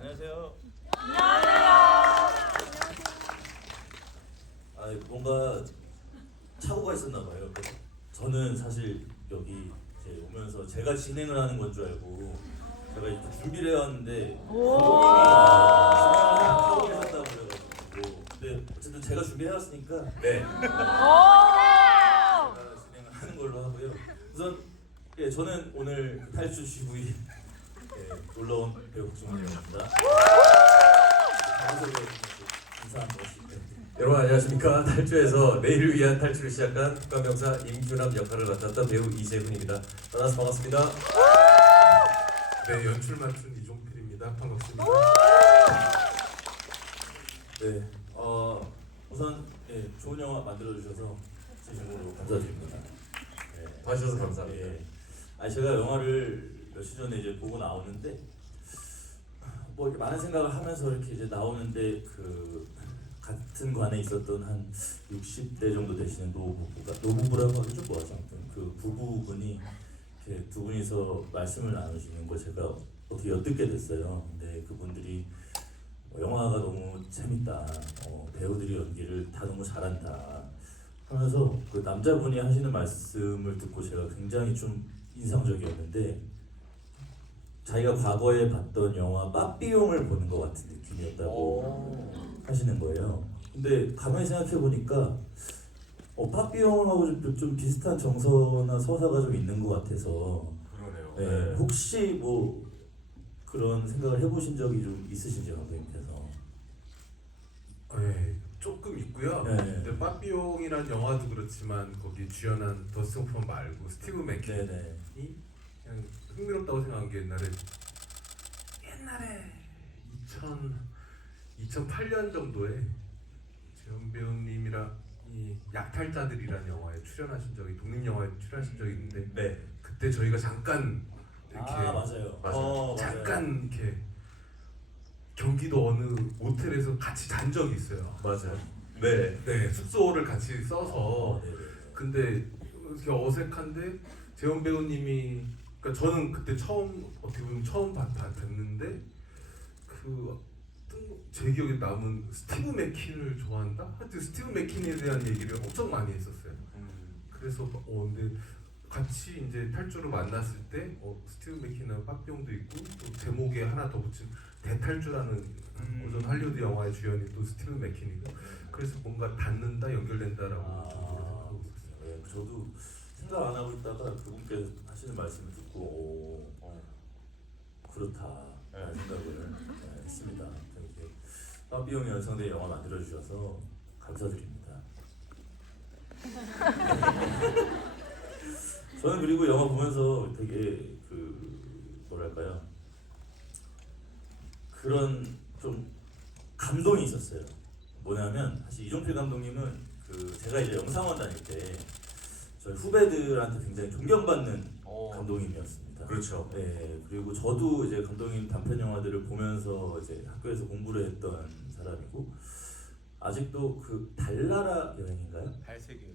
안녕하세요. 뭔가 착오가 있었나 봐요. 저는 사실 여기 이제 오면서 제가 진행을 하는 건 줄 알고 제가 이렇게 준비를 해왔는데 하고 계셨다고 그래가지고 근데 어쨌든 제가 준비해왔으니까 네 제가 진행을 하는 걸로 하고요. 우선 저는 오늘 탈출 GV 놀러온 배우 박준원입니다. 인사 한 번씩. 여러분 안녕하십니까. 탈주에서 내일을 위한 탈출을 시작한 국가명사 임규남 역할을 맡았던 배우 이재훈입니다. 만나서 반갑습니다. 네, 연출 맡은 이종필입니다. 반갑습니다. 네, 우선 좋은 영화 만들어주셔서 진심으로 감사드립니다. 네, 봐주셔서 감사합니다. 제가 영화를 며칠 전에 이제 보고 나오는데 뭐 이렇게 많은 생각을 하면서 이렇게 이제 나오는데 그 같은 관에 있었던 한 60대 정도 되시는 노부부라고 하기 좀 뭐하죠. 아무튼 그 부부분이 이렇게 두 분이서 말씀을 나누시는 걸 제가 어떻게 엿듣게 됐어요. 근데 그분들이 영화가 너무 재밌다, 배우들이 연기를 다 너무 잘한다 하면서 그 남자분이 하시는 말씀을 듣고 제가 굉장히 좀 인상적이었는데 자기가 과거에 봤던 영화 빠삐용을 보는 것 같은 느낌이었다고 하시는 거예요. 근데 가만히 생각해 보니까 빠삐용하고 좀 비슷한 정서나 서사가 좀 있는 것 같아서 그러네요. 네, 혹시 뭐 그런 생각을 해보신 적이 좀 있으신지 감독님께서? 네, 조금 있고요. 네. 근데 빠삐용이란 영화도 그렇지만 거기 주연한 더스틴 호프만 말고 스티브 맥퀸이 네네. 그냥 흥미롭다고 생각한 게 옛날에 2008년 정도에 재현 배우님이랑 이 약탈자들이라는 영화에 출연하신 적이 독립 영화에 출연하신 적이 있는데 네. 그때 저희가 잠깐 이렇게 맞아요. 잠깐 이렇게 경기도 어느 모텔에서 같이 잔 적이 있어요. 맞아요. 네. 네, 숙소를 같이 써서. 네네. 근데 이렇게 어색한데 재현 배우님이, 그러니까 저는 그때 어떻게 보면 처음 봤는데 제 기억에 남은 스티브 맥퀸을 좋아한다? 하여튼 스티브 맥퀸에 대한 얘기를 엄청 많이 했었어요. 그래서 근데 같이 이제 탈주로 만났을 때 스티브 맥퀸하고 빠삐용도 있고 또 제목에 하나 더 붙인 대탈주라는 고전 할리우드 영화의 주연이 또 스티브 맥퀸이고 그래서 뭔가 닿는다, 연결된다라고 생각하고 있었어요. 네, 저도 생각 안 하고 있다가 그분께서 하시는 말씀을 듣고 그렇다라는 생각을 했습니다. 이렇게 빠삐용이 완성된 영화 만들어 주셔서 감사드립니다. 저는 그리고 영화 보면서 되게 뭐랄까요, 그런 좀 감동이 있었어요. 뭐냐면 사실 이종필 감독님은 제가 이제 영상원 다닐 때 저희 후배들한테 굉장히 존경받는 감독님이었습니다. 그렇죠. 네, 그리고 저도 이제 감독님 단편 영화들을 보면서 이제 학교에서 공부를 했던 사람이고 아직도 그 달나라 여행인가요?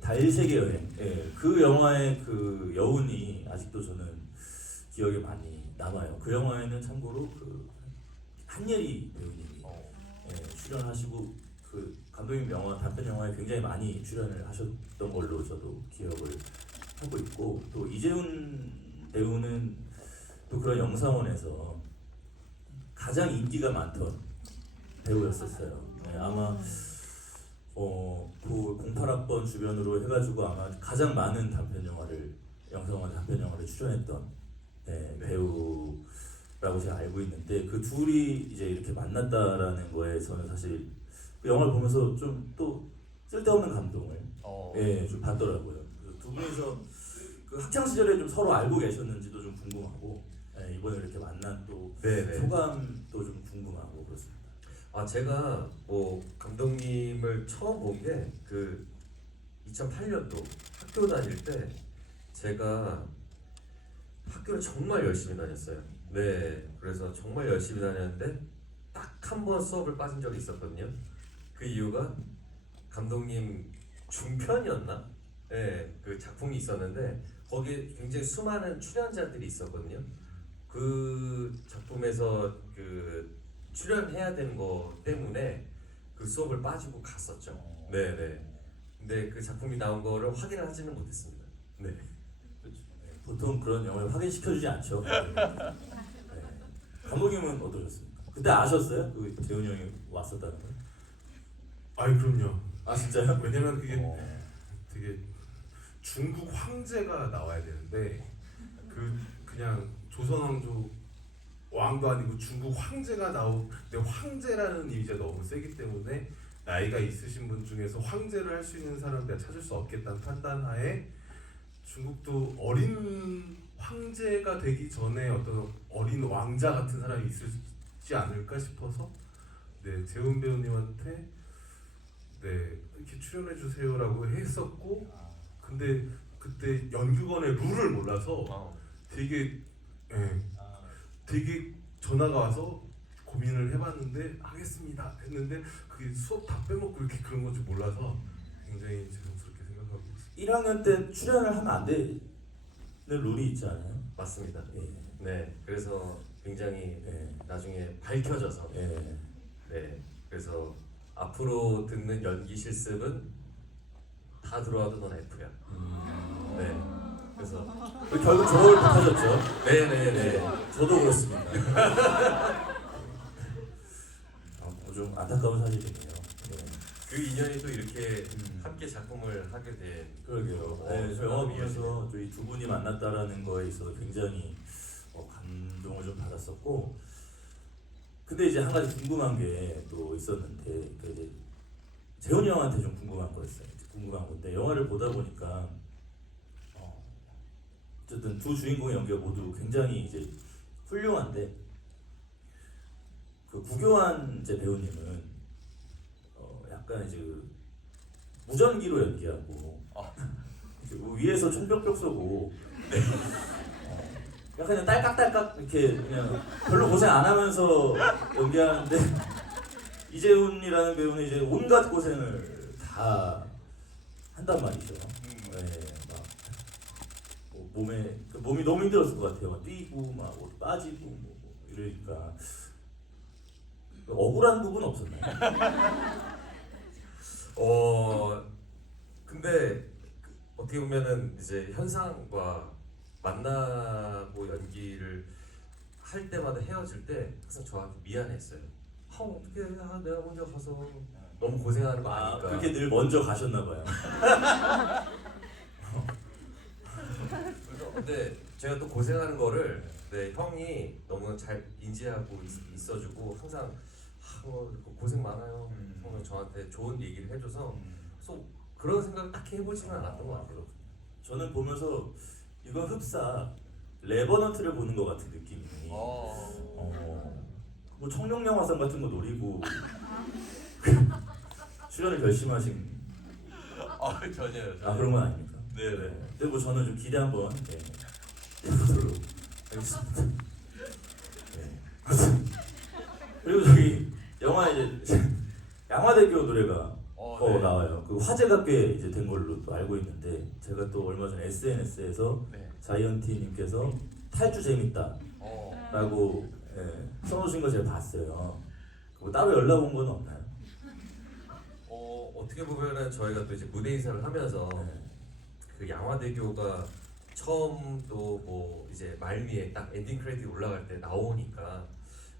달세계 여행. 예, 그 영화의 그 여운이 아직도 저는 기억에 많이 남아요. 그 영화에는 참고로 한예리 배우님이 출연하시고 그 감독님 영화 단편 영화에 굉장히 많이 출연을 하셨던 걸로 저도 기억을 하고 있고 또 이재훈 배우는 또 그런 영상원에서 가장 인기가 많던 배우였었어요. 네, 아마 그 08학번 주변으로 해가지고 아마 가장 많은 영상원 단편 영화를 출연했던 배우라고 제가 알고 있는데 그 둘이 이제 이렇게 만났다라는 거에 저는 사실 그 영화를 보면서 좀 또 쓸데없는 감동을 좀 받더라고요. 두 분이서 그 학창 시절에 좀 서로 알고 계셨는지도 좀 궁금하고 이번에 이렇게 만난 또 소감도 좀 궁금하고 그렇습니다. 제가 뭐 감독님을 처음 본 게 그 2008년도 학교 다닐 때 제가 학교를 정말 열심히 다녔어요. 네, 그래서 정말 열심히 다녔는데 딱 한 번 수업을 빠진 적이 있었거든요. 그 이유가 감독님 중편이었나? 네, 그 작품이 있었는데 거기에 굉장히 수많은 출연자들이 있었거든요. 그 작품에서 그 출연해야 되는 거 때문에 그 수업을 빠지고 갔었죠. 네네. 근데 그 작품이 나온 거를 확인을 하지는 못했습니다. 네. 그렇죠. 네, 보통 그런 영화를 확인시켜주지 않죠. 네. 감독님은 어떠셨습니까? 그때 아셨어요? 그 재훈이 형이 왔었다는 걸? 아이 그럼요. 아 진짜요? 왜냐면 그게 어. 되게 중국 황제가 나와야 되는데 그냥 조선왕조 왕도 아니고 중국 황제가 근데 황제라는 이미지가 너무 세기 때문에 나이가 있으신 분 중에서 황제를 할 수 있는 사람 내가 찾을 수 없겠다는 판단하에 중국도 어린 황제가 되기 전에 어떤 어린 왕자 같은 사람이 있을지 않을까 싶어서 네 재훈 배우님한테 네 이렇게 출연해 주세요라고 했었고 근데 그때 연극원의 룰을 몰라서 되게 예, 되게 전화가 와서 고민을 해봤는데 하겠습니다 했는데 그게 수업 다 빼먹고 이렇게 그런 건지 몰라서 굉장히 죄송스럽게 생각하고 있습니다. 1학년 때 출연을 하면 안 되는 룰이 있지 않아요? 맞습니다. 예. 네. 그래서 굉장히 예. 나중에 밝혀져서 예. 네. 그래서 앞으로 듣는 연기 실습은 다 들어와도 넌 F야. 네. 그래서 결국 졸업을 못하셨죠? 네네네. 저도 그렇습니다. 좀 안타까운 사실이네요. 네. 그 인연이 또 이렇게 함께 작품을 하게 된. 그러게요. 네, 저 영화 보면서 저희 두 분이 만났다라는 거에 있어서 굉장히 감동을 좀 받았었고, 근데 이제 한 가지 궁금한 게 또 있었는데, 그 이제 재훈이 형한테 좀 궁금한 거였어요. 궁금한 건데 영화를 보다 보니까 어쨌든 두 주인공의 연기가 모두 굉장히 이제 훌륭한데, 그 구교환 이제 배우님은 약간 이제 그 무전기로 연기하고 위에서 천벽벽 쏘고 약간 그냥 딸깍딸깍 이렇게 그냥 별로 고생 안 하면서 연기하는데 이재훈이라는 배우는 이제 온갖 고생을 다 한단 말이죠. 네, 막 몸이 너무 힘들었을 것 같아요. 막 뛰고 막 옷 빠지고 뭐 이러니까 억울한 부분 없었나요? 근데 어떻게 보면은 이제 현상과 만나고 연기를 할 때마다 헤어질 때 항상 저한테 미안했어요. 어떻게 내가 먼저 가서 너무 고생하는 거 아니까. 그렇게 늘 먼저 가셨나 봐요. 근데 제가 또 고생하는 거를 네, 형이 너무 잘 인지하고 있어주고 항상 고생 많아요. 형은 저한테 좋은 얘기를 해줘서 그래서 그런 생각 딱히 해보지는 않았던 것 같아요. 저는 보면서 이건 흡사 레버넌트를 보는 것 같은 느낌이. 뭐 청룡영화상 같은 거 노리고 출연을 결심하신 전혀요. 그런 건 아닙니까? 네네. 근데 뭐 저는 좀 기대 한번 해보도록 하겠습니다. 네. 그리고 저기 영화 이제 양화대교 노래가 네. 나와요. 그 화제가 꽤 이제 된 걸로 또 알고 있는데 제가 또 얼마 전에 SNS에서 네. 자이언티님께서 탈주 재밌다라고 써놓으신 거 제가 봤어요. 그거 따로 연락 온 건 없나요? 어떻게 보면은 저희가 또 이제 무대 인사를 하면서 그 양화대교가 처음 또 뭐 이제 말미에 딱 엔딩 크레딧 올라갈 때 나오니까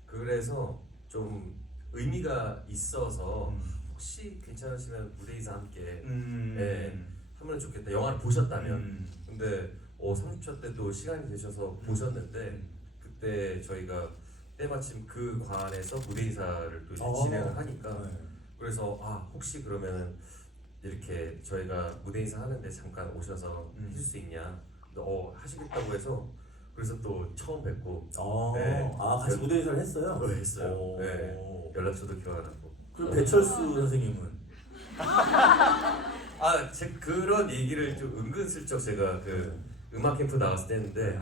그래서 좀 의미가 있어서 혹시 괜찮으시면 무대 인사 함께 하면 좋겠다. 영화를 보셨다면. 근데 30초 때 또 시간이 되셔서 보셨는데 그때 저희가 때마침 그 관에서 무대 인사를 또 이제 진행을 하니까 그래서 혹시 그러면은 이렇게 저희가 무대 인사 하는데 잠깐 오셔서 해줄 수 있냐? 하시겠다고 해서 그래서 또 처음 뵙고 같이 무대 인사를 했어요? 했어요. 네. 연락처도 교환하고. 그리고 배철수 선생님은? 제 그런 얘기를 좀 은근슬쩍 제가 그 음악 캠프 나갔을 때 했는데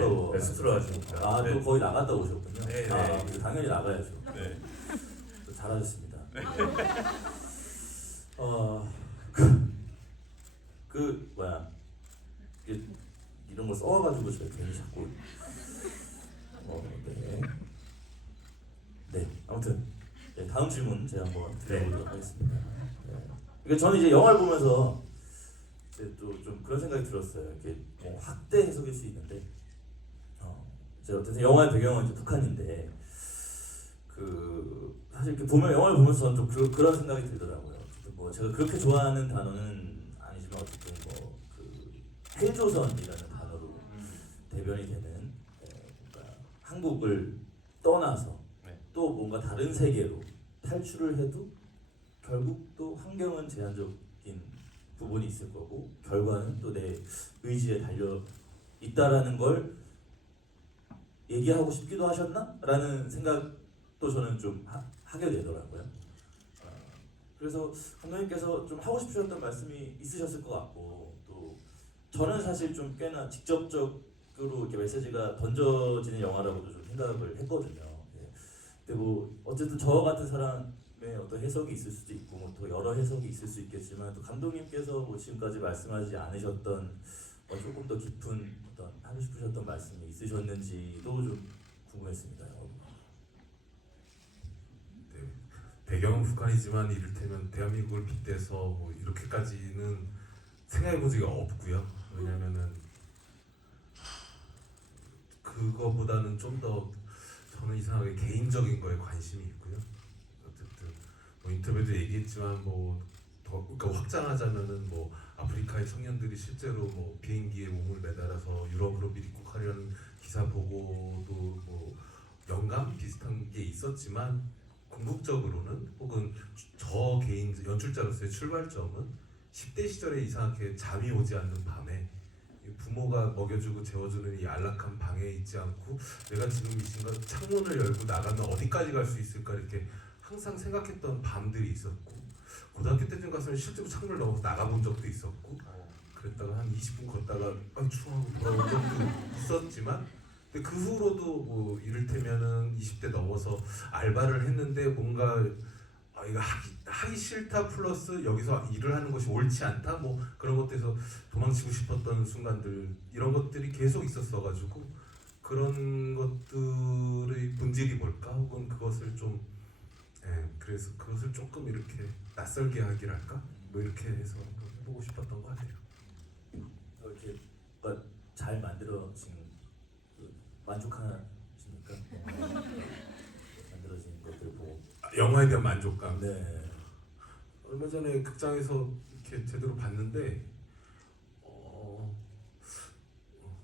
또 쑥스러워하시니까. 또 거의 나갔다 오셨군요. 네. 당연히 나가야죠. 네. 잘하셨습니다. 이런 거 써와가지고 제가 괜히 자꾸 네. 다음 질문 제가 한번 네. 드려보도록 하겠습니다. 그러니까 저는 이제 영화를 보면서 이제 또 좀 그런 생각이 들었어요. 이게 뭐 확대 해석일 수 있는데, 제가 어쨌든 영화의 배경은 이제 북한인데, 그 사실 이렇게 보면 영화를 보면서 저는 좀 그런 생각이 들더라고요. 어쨌든 뭐 제가 그렇게 좋아하는 단어는 아니지만 어쨌든 뭐그 헬조선이라는 단어로 대변이 되는, 그러니까 한국을 떠나서 네. 또 뭔가 다른 세계로 탈출을 해도 결국 또 환경은 제한적인 부분이 있을 거고 결과는 또 내 의지에 달려 있다라는 걸 얘기하고 싶기도 하셨나? 라는 생각도 저는 좀 하게 되더라고요. 그래서 감독님께서 좀 하고 싶으셨던 말씀이 있으셨을 것 같고, 또 저는 사실 좀 꽤나 직접적으로 이렇게 메시지가 던져지는 영화라고도 좀 생각을 했거든요. 예. 근데 뭐 어쨌든 저 같은 사람의 어떤 해석이 있을 수도 있고 뭐또 여러 해석이 있을 수 있겠지만, 또 감독님께서 뭐 지금까지 말씀하지 않으셨던 조금 더 깊은 어떤 하고 싶으셨던 말씀이 있으셨는지도 좀 궁금했습니다. 네. 배경은 북한이지만 이를테면 대한민국을 빗대서 뭐 이렇게까지는 생각해본 적이 없고요. 왜냐면은 그거보다는 좀 더 저는 이상하게 개인적인 거에 관심이 있고요. 어쨌든 뭐 인터뷰도 얘기했지만 뭐 더 그러니까 확장하자면은 뭐 아프리카의 청년들이 실제로 뭐 비행기에 몸을 매달아서 유럽으로 미입국하려는 기사 보고도 뭐 영감 비슷한 게 있었지만, 궁극적으로는 혹은 저 개인 연출자로서의 출발점은 10대 시절에 이상하게 잠이 오지 않는 밤에 부모가 먹여주고 재워주는 이 안락한 방에 있지 않고 내가 지금 이 순간 창문을 열고 나가면 어디까지 갈 수 있을까 이렇게 항상 생각했던 밤들이 있었고, 고등학교 때쯤 가서는 실제로 창문을 넘어서 나가본 적도 있었고, 그랬다가 한 20분 걷다가 추워하고 돌아온 적도 있었지만, 근데 그 후로도 뭐 이를테면은 20대 넘어서 알바를 했는데 뭔가 이거 하기 싫다 플러스 여기서 일을 하는 것이 옳지 않다 뭐 그런 것들에서 도망치고 싶었던 순간들, 이런 것들이 계속 있었어가지고 그런 것들의 본질이 뭘까, 혹은 그것을 좀 그래서 그것을 조금 이렇게 낯설게 하기랄까 뭐 이렇게 해서 한번 해보고 싶었던 것 같아요. 이렇게 뭔가 잘 만들어진 만족하십니까? 만들어진 것들 보고. 영화에 대한 만족감. 네. 얼마 전에 극장에서 이렇게 제대로 봤는데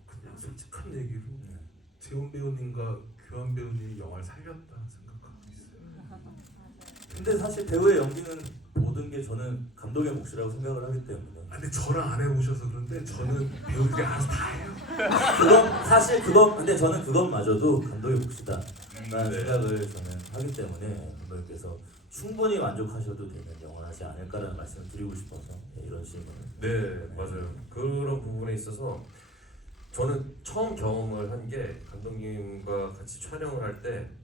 그냥 솔직한 얘기로 네. 재훈 배우님과 교환 배우님이 영화를 살렸다 생각하고 있어요. 근데 사실 배우의 연기는 모든 게 저는 감독의 몫이라고 생각을 하기 때문에. 근데 저랑 안 해보셔서 그런데 저는 배우들이 알아서 다 해요. 그건 사실 그건 근데 저는 그것마저도 감독의 몫이다라는 네. 생각을 저는 하기 때문에 감독님께서 충분히 만족하셔도 되는 영화를 하지 않을까라는 말씀을 드리고 싶어서 이런 질문을. 네, 맞아요. 그런 부분에 있어서 저는 처음 경험을 한 게, 감독님과 같이 촬영을 할 때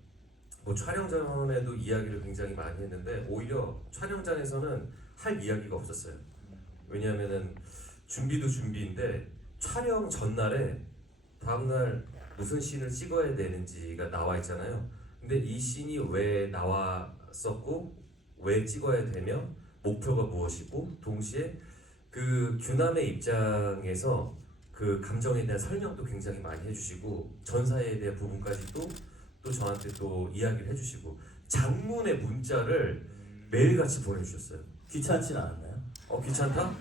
뭐 촬영 전에도 이야기를 굉장히 많이 했는데 오히려 촬영장에서는 할 이야기가 없었어요. 왜냐하면은 준비도 준비인데 촬영 전날에 다음날 무슨 씬을 찍어야 되는지가 나와 있잖아요. 근데 이 씬이 왜 나왔었고 왜 찍어야 되며 목표가 무엇이고, 동시에 그 규남의 입장에서 그 감정에 대한 설명도 굉장히 많이 해주시고, 전사에 대한 부분까지도 또 저한테 또 이야기를 해주시고, 장문의 문자를 매일같이 보내주셨어요. 귀찮진 않았나요? 귀찮다?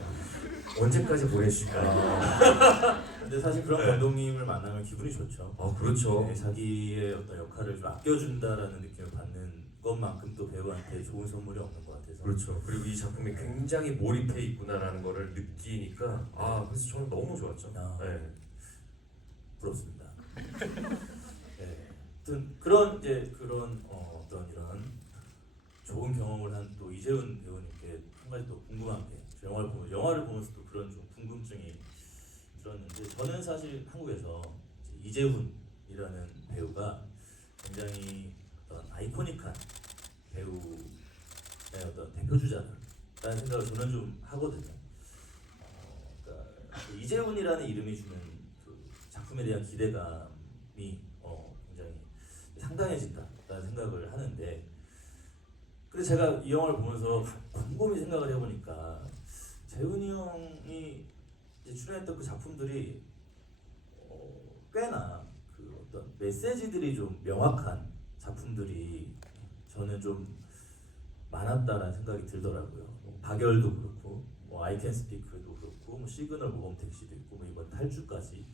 언제까지 보내주실까? 근데 사실 그런 네. 감독님을 만나면 기분이 좋죠. 그렇죠. 네, 자기의 어떤 역할을 좀 아껴준다라는 느낌을 받는 것만큼 또 배우한테 좋은 선물이 없는 것 같아서. 그렇죠. 그리고 이 작품에 굉장히 몰입해 있구나라는 거를 느끼니까 그래서 저는 너무 좋았죠. 아. 네. 부럽습니다. 네. 아무튼 그런 이제 그런 어떤 이런 좋은 경험을 한 또 이재훈 배우님께 한 가지 또 궁금한 게, 영화를 보면서 또 그런 좀 궁금증이 들었는데, 저는 사실 한국에서 이재훈이라는 배우가 굉장히 어떤 아이코닉한 배우의 어떤 대표주자라는 생각을 저는 좀 하거든요. 그러니까 그 이재훈이라는 이름이 주는 그 작품에 대한 기대감이 굉장히 상당해진다라는 생각을 하는데, 그래서 제가 이 영화를 보면서 곰곰이 생각을 해보니까 재훈이 형이 이제 출연했던 그 작품들이 꽤나 그 어떤 메시지들이 좀 명확한 작품들이 저는 좀 많았다라는 생각이 들더라고요. 뭐 박열도 그렇고, 뭐 I Can Speak도 그렇고, 뭐 시그널 모범 택시도 있고, 뭐 이번 탈주까지.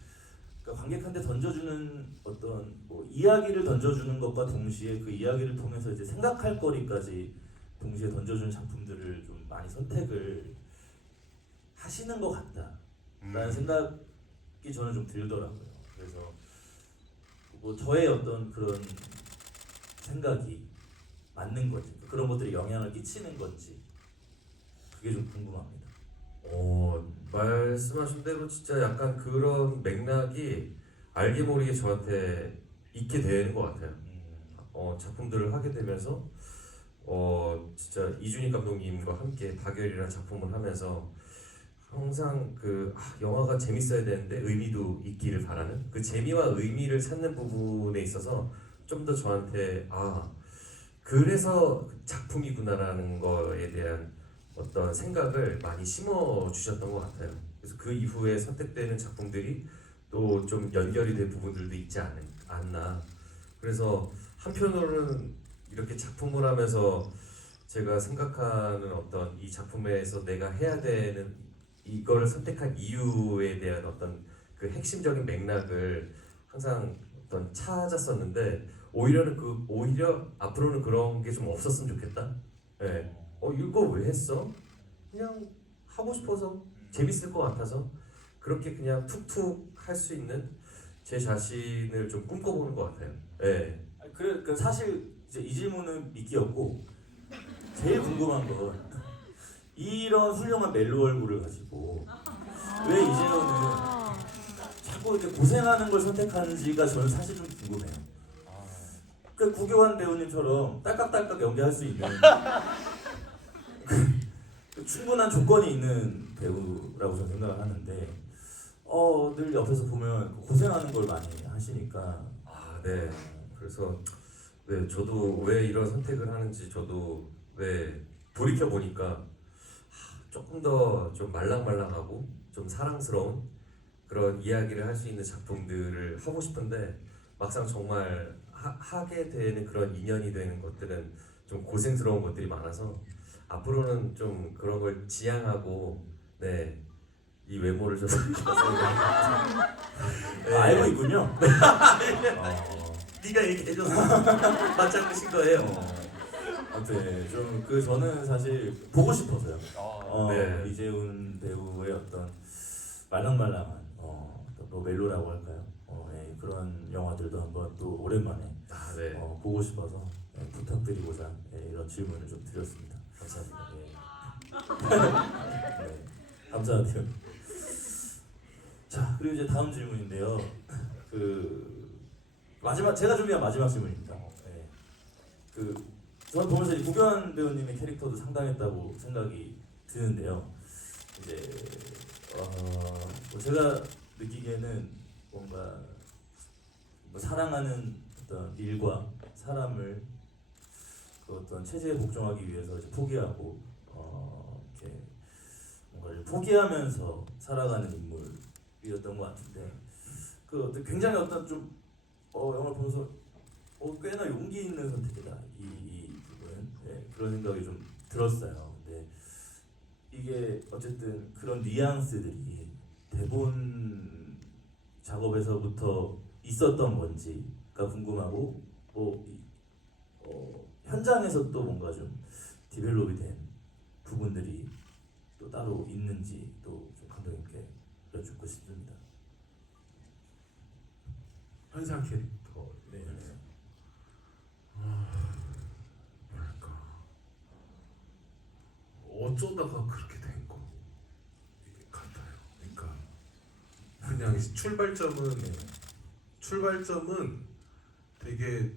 그러니까 관객한테 던져주는 어떤 뭐 이야기를 던져주는 것과 동시에 그 이야기를 통해서 이제 생각할 거리까지 동시에 던져주는 작품들을 좀 많이 선택을 하시는 것 같다라는 생각이 저는 좀 들더라고요. 그래서 뭐 저의 어떤 그런 생각이 맞는 건지 그런 것들이 영향을 끼치는 건지 그게 좀 궁금합니다. 말씀하신 대로 진짜 약간 그런 맥락이 알게 모르게 저한테 있게 되는 것 같아요. 작품들을 하게 되면서 진짜 이준익 감독님과 함께 박열이라는 작품을 하면서 항상 영화가 재밌어야 되는데 의미도 있기를 바라는 그 재미와 의미를 찾는 부분에 있어서 좀 더 저한테 그래서 작품이구나라는 거에 대한 어떤 생각을 많이 심어 주셨던 것 같아요. 그래서 그 이후에 선택되는 작품들이 또 좀 연결이 된 부분들도 있지 않나. 그래서 한편으로는 이렇게 작품을 하면서 제가 생각하는 어떤 이 작품에서 내가 해야 되는 이걸 선택한 이유에 대한 어떤 그 핵심적인 맥락을 항상 어떤 찾았었는데 오히려 앞으로는 그런 게 좀 없었으면 좋겠다. 예. 이거 왜 했어? 그냥 하고 싶어서 재밌을 것 같아서 그렇게 그냥 툭툭 할 수 있는 제 자신을 좀 꿈꿔보는 것 같아요. 예. 그 사실 이제 이 질문은 미끼였고 제일 궁금한 건 이런 훌륭한 멜로 얼굴을 가지고 왜 이재훈은 자꾸 이렇게 고생하는 걸 선택하는지가 저는 사실 좀 궁금해요. 그 구교환 배우님처럼 딸깍딸깍 연기할 수 있는 그 충분한 조건이 있는 배우라고 저는 생각을 하는데 늘 옆에서 보면 고생하는 걸 많이 하시니까 네. 그래서 네, 저도 왜 이런 선택을 하는지 저도 돌이켜 보니까 조금 더 좀 말랑말랑하고 좀 사랑스러운 그런 이야기를 할 수 있는 작품들을 하고 싶은데 막상 정말 하게 되는 그런 인연이 되는 것들은 좀 고생스러운 것들이 많아서 앞으로는 좀 그런 걸 지향하고 이 외모를 좀 알고 있군요. 네가 얘기해줘서 맞장구신 거예요. 아무튼 저는 사실 보고 싶어서요. 네. 이재훈 배우의 어떤 말랑말랑한 뭐 멜로라고 할까요? 그런 영화들도 한번 또 오랜만에 네. 보고 싶어서 부탁드리고자 이런 질문을 좀 드렸습니다. 감사합니다. 네, 감사드려요. 자, 그리고 이제 다음 질문인데요. 제가 준비한 마지막 질문입니다. 저는 보면서 구교환 배우님의 캐릭터도 상당했다고 생각이 드는데요. 이제 제가 느끼기에는 뭔가 사랑하는 어떤 일과 사람을 그 어떤 체제에 복종하기 위해서 이제 포기하고 이렇게 뭔가를 포기하면서 살아가는 인물이었던 것 같은데 굉장히 어떤 좀 영화를 보면서 꽤나 용기 있는 선택이다 이 부분 그런 생각이 좀 들었어요. 근데 이게 어쨌든 그런 뉘앙스들이 대본 작업에서부터 있었던 건지가 궁금하고 현장에서 또 뭔가 좀 디벨롭이 된 부분들이 또 따로 있는지 또 좀 감독님께 여쭙고 싶습니다. 현상 캐릭터. 네. 뭐랄까 어쩌다가 그렇게 된 거 같아요. 그러니까 그냥 출발점은 되게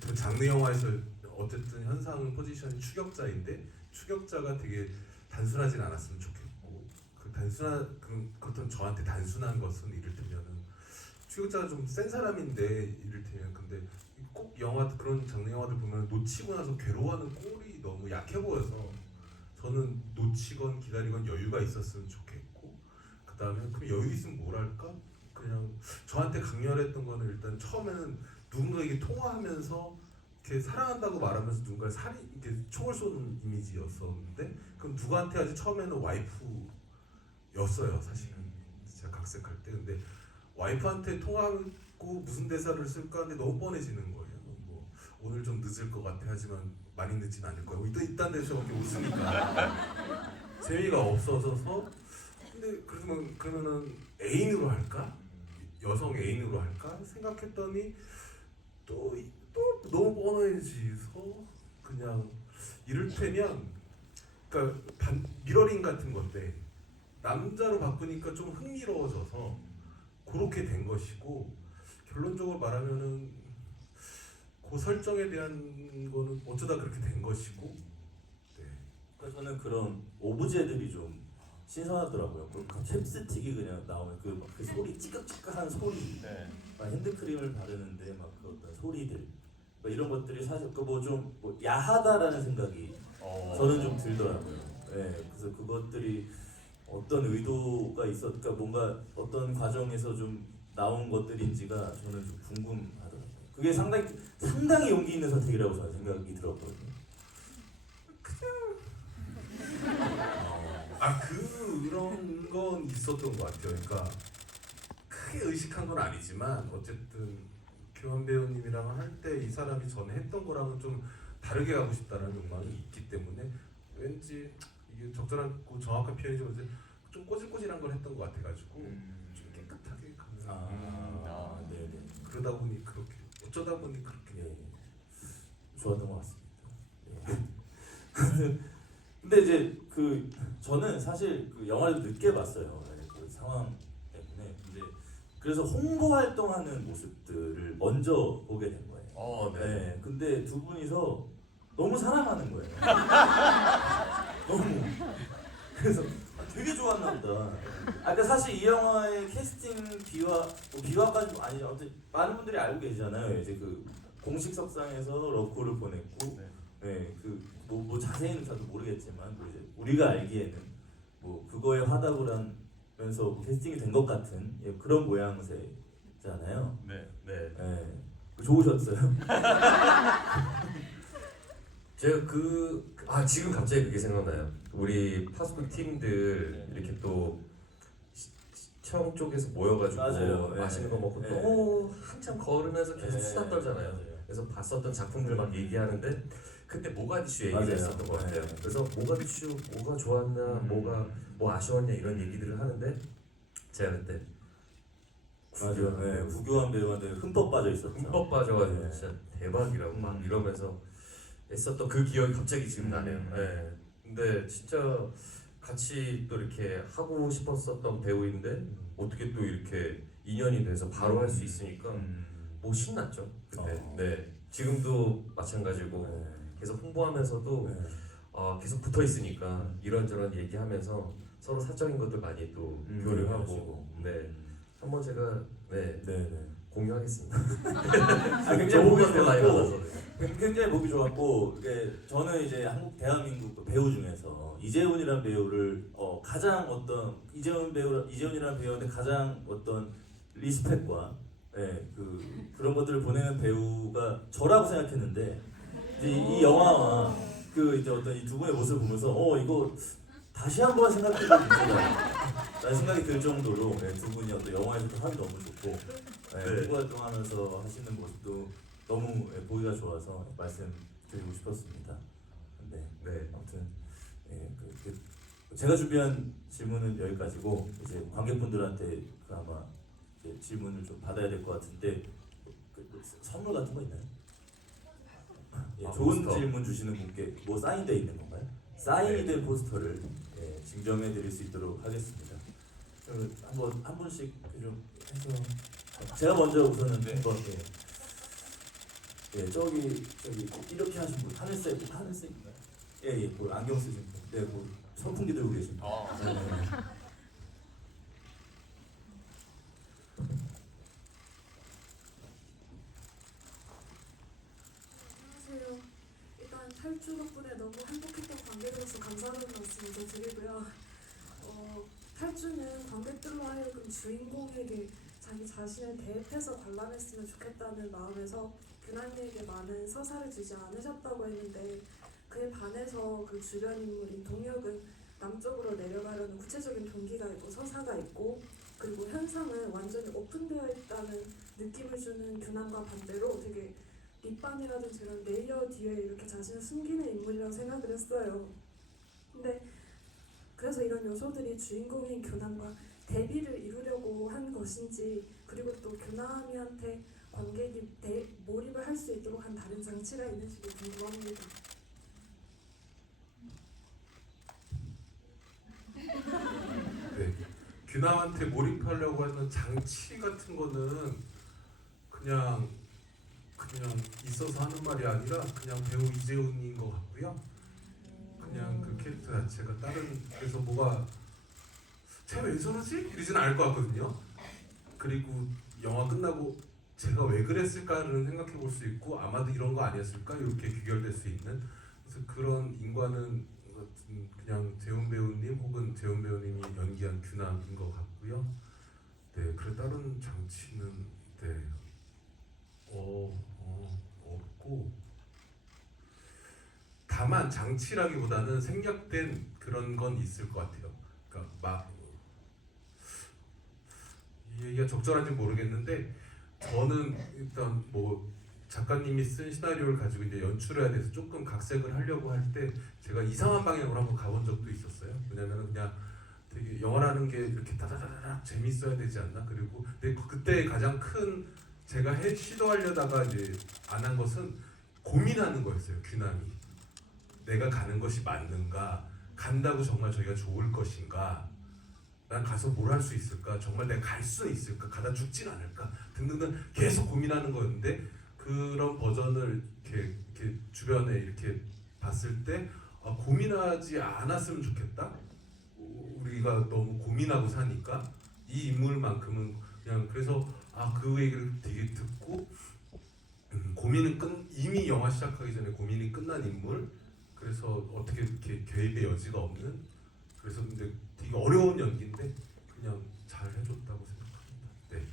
그 장르 영화에서 어쨌든 현상 포지션이 추격자인데 추격자가 되게 단순하진 않았으면 좋겠고 그것도 저한테 단순한 것은 이를테면은 수요자가 좀 센 사람인데 이를테면 근데 꼭 영화 그런 장르 영화들 보면 놓치고 나서 괴로워하는 꼴이 너무 약해 보여서 저는 놓치건 기다리건 여유가 있었으면 좋겠고 그 다음에 그럼 여유 있으면 뭘 할까? 그냥 저한테 강렬했던 거는 일단 처음에는 누군가에게 통화하면서 이렇게 사랑한다고 말하면서 누군가 이렇게 총을 쏘는 이미지였었는데 그럼 누구한테 하지? 처음에는 와이프였어요 사실은 제가 각색할 때. 근데 와이프한테 통화하고 무슨 대사를 쓸까 하는데 너무 뻔해지는 거예요. 뭐 오늘 좀 늦을 것 같아 하지만 많이 늦진 않을 거야. 뭐 이딴 데서밖에 웃으니까 재미가 없어져서. 근데 그러면은 애인으로 할까? 여성 애인으로 할까? 생각했더니 또 너무 뻔해지서 그냥 이를테면 그러니까 미러링 같은 건데 남자로 바꾸니까 좀 흥미로워져서 그렇게 된 것이고 결론적으로 말하면은 그 설정에 대한 거는 어쩌다 그렇게 된 것이고. 네. 그러니까 저는 그런 오브제들이 좀 신선하더라고요. 그 캡스틱이 그냥 나오면 그 소리 찌깍찌깍한 소리, 네. 막 핸드크림을 바르는데 막 그 어떤 소리들, 막 이런 것들이 사실 그뭐좀 야하다라는 생각이 저는 좀 들더라고요. 네, 그래서 그것들이 어떤 의도가 있었까 뭔가 어떤 과정에서 좀 나온 것들인지가 저는 좀 궁금하더라고요. 그게 상당히 용기 있는 선택이라고 저는 생각이 들었거든요. 그런 건 있었던 것 같아요. 그러니까 크게 의식한 건 아니지만 어쨌든 교환 배우님이랑 할 때 이 사람이 전에 했던 거랑은 좀 다르게 가고 싶다는 욕망이 있기 때문에 왠지 이게 적절하고 정확한 표현이지 좀 꼬질꼬질한 걸 했던 것 같아가지고 좀 깨끗하게 가면 네네. 그러다 보니 그렇게 어쩌다 보니 그렇게 네. 좋았던 것 같습니다. 네. 근데 이제 저는 사실 그 영화를 늦게 봤어요. 네, 그 상황 때문에. 근데 그래서 홍보 활동하는 모습들을 먼저 보게 된 거예요. 네. 네. 근데 두 분이서 너무 사랑하는 거예요. 너무. 그래서 되게 좋았나 보다. 그러니까 사실 이 영화의 캐스팅 비화까지 좀 아니죠. 아무튼 많은 분들이 알고 계시잖아요. 이제 그 공식 석상에서 러코를 보냈고, 네, 뭐 자세히는 저도 모르겠지만 뭐 이제 우리가 알기에는 뭐 그거에 화답을 하면서 캐스팅이 된 것 같은 그런 모양새잖아요. 네. 네. 좋으셨어요? 제가 지금 갑자기 그게 생각나요. 우리 파수꾼 팀들 이렇게 또 시청 쪽에서 모여가지고 맞아요. 맛있는 거 먹고 네. 또 한참 걸으면서 계속 수다 떨잖아요. 맞아요. 그래서 봤었던 작품들 막 얘기하는데 그때 모가디슈 얘기를 맞아요. 했었던 것 같아요. 네. 그래서 모가디슈 뭐가 좋았나, 뭐가 뭐 아쉬웠냐 이런 얘기들을 하는데 제가 그때 맞아요. 네, 구교환 배우한테 흠뻑 빠져 있었죠. 흠뻑 빠져가지고 네. 진짜 대박이라고 막 이러면서 했었던 그 기억이 갑자기 지금 나네요. 네. 근데 진짜 같이 또 이렇게 하고 싶었었던 배우인데 어떻게 또 이렇게 인연이 돼서 바로 할 수 있으니까 뭐 신났죠 그때. 네. 지금도 마찬가지고 네. 계속 홍보하면서도 네. 계속 붙어 있으니까 이런저런 얘기하면서 서로 사적인 것들 많이 또 교류하고. 그러시고. 네. 한번 제가 네. 공유하겠습니다. 굉장히 보기 좋은 많이 좋았고, 받아서. 굉장히 보기 좋았고, 저는 이제 대한민국 배우 중에서 이재훈이라는 배우를 가장 이재훈이라는 배우한테 가장 어떤 리스펙과 그런 것들을 보내는 배우가 저라고 생각했는데 이제 이 영화와 이제 어떤 이 두 분의 모습을 보면서 이거 다시 한번 생각해볼 문제다라는 생각이 들 정도로 두 분이 어떤 영화에서도 합이 너무 좋고 홍보 활동하면서 하시는 모습도 너무 보기가 좋아서 말씀드리고 싶었습니다. 네. 아무튼 제가 준비한 질문은 여기까지고 이제 관객분들한테 아마 이제 질문을 좀 받아야 될 것 같은데 선물 같은 거 있나요? 좋은 포스터. 질문 주시는 분께 뭐 사인돼 있는 건가요? 사인된 포스터를 증정해 드릴 수 있도록 하겠습니다. 한번 한 분씩 좀 해서 제가 먼저 우선은 한번 저기 이렇게 하신 분 하늘색인가요? 그 안경 쓰신 분, 그 선풍기 들고 계신 분. 네. 탈주 덕분에 너무 행복했던 관객으로서 감사하다는 말씀 먼저 드리고요. 탈주는 관객들로 하여금 주인공에게 자기 자신을 대입해서 관람했으면 좋겠다는 마음에서 규남이에게 많은 서사를 주지 않으셨다고 했는데, 그에 반해서 그 주변 인물인 동혁은 남쪽으로 내려가려는 구체적인 동기가 있고 서사가 있고, 그리고 현상은 완전히 오픈되어 있다는 느낌을 주는 규남과 반대로 되게 립밤이라든지 이런 레이어 뒤에 이렇게 자신을 숨기는 인물이라고 생각을 했어요. 근데 그래서 이런 요소들이 주인공인 규남과 대비를 이루려고 한 것인지, 그리고 또 규남이한테 관객이 몰입을 할 수 있도록 한 다른 장치가 있는지도 궁금합니다. 네. 규남한테 몰입하려고 하는 장치 같은 거는 그냥 있어서 하는 말이 아니라 그냥 배우 이재훈인 것 같고요. 그냥 그 캐릭터 자체가 다른, 그래서 뭐가 쟤 왜 저러지? 이러진 않을 것 같거든요. 그리고 영화 끝나고 제가 왜 그랬을까를 생각해 볼 수 있고, 아마도 이런 거 아니었을까 이렇게 귀결될 수 있는, 그래서 그런 인과는 그냥 재훈 배우님 혹은 재훈 배우님이 연기한 규남인 것 같고요. 네, 그래 다른 장치는 네, 없고, 다만 장치라기보다는 생략된 그런 건 있을 것 같아요. 그러니까 이 얘기가 적절한지 모르겠는데, 저는 일단 뭐 작가님이 쓴 시나리오를 가지고 이제 연출해야 돼서 조금 각색을 하려고 할 때 제가 이상한 방향으로 한번 가본 적도 있었어요. 왜냐면은 그냥 되게 영화라는 게 이렇게 다다다닥 재밌어야 되지 않나? 그리고 근데 그때 가장 큰 제가 시도하려다가 이제 안 한 것은 고민하는 거였어요. 규남이 내가 가는 것이 맞는가? 간다고 정말 저희가 좋을 것인가? 난 가서 뭘 할 수 있을까? 정말 내가 갈 수 있을까? 가다 죽진 않을까? 등등등 계속 고민하는 거였는데, 그런 버전을 이렇게 주변에 이렇게 봤을 때 고민하지 않았으면 좋겠다. 우리가 너무 고민하고 사니까 이 인물만큼은 그냥, 그래서 그 얘기를 되게 듣고 고민은 이미 영화 시작하기 전에 고민이 끝난 인물. 그래서 어떻게 이렇게 개입의 여지가 없는. 그래서 근데 되게 어려운 연기인데 그냥 잘 해줬다고 생각합니다. 네.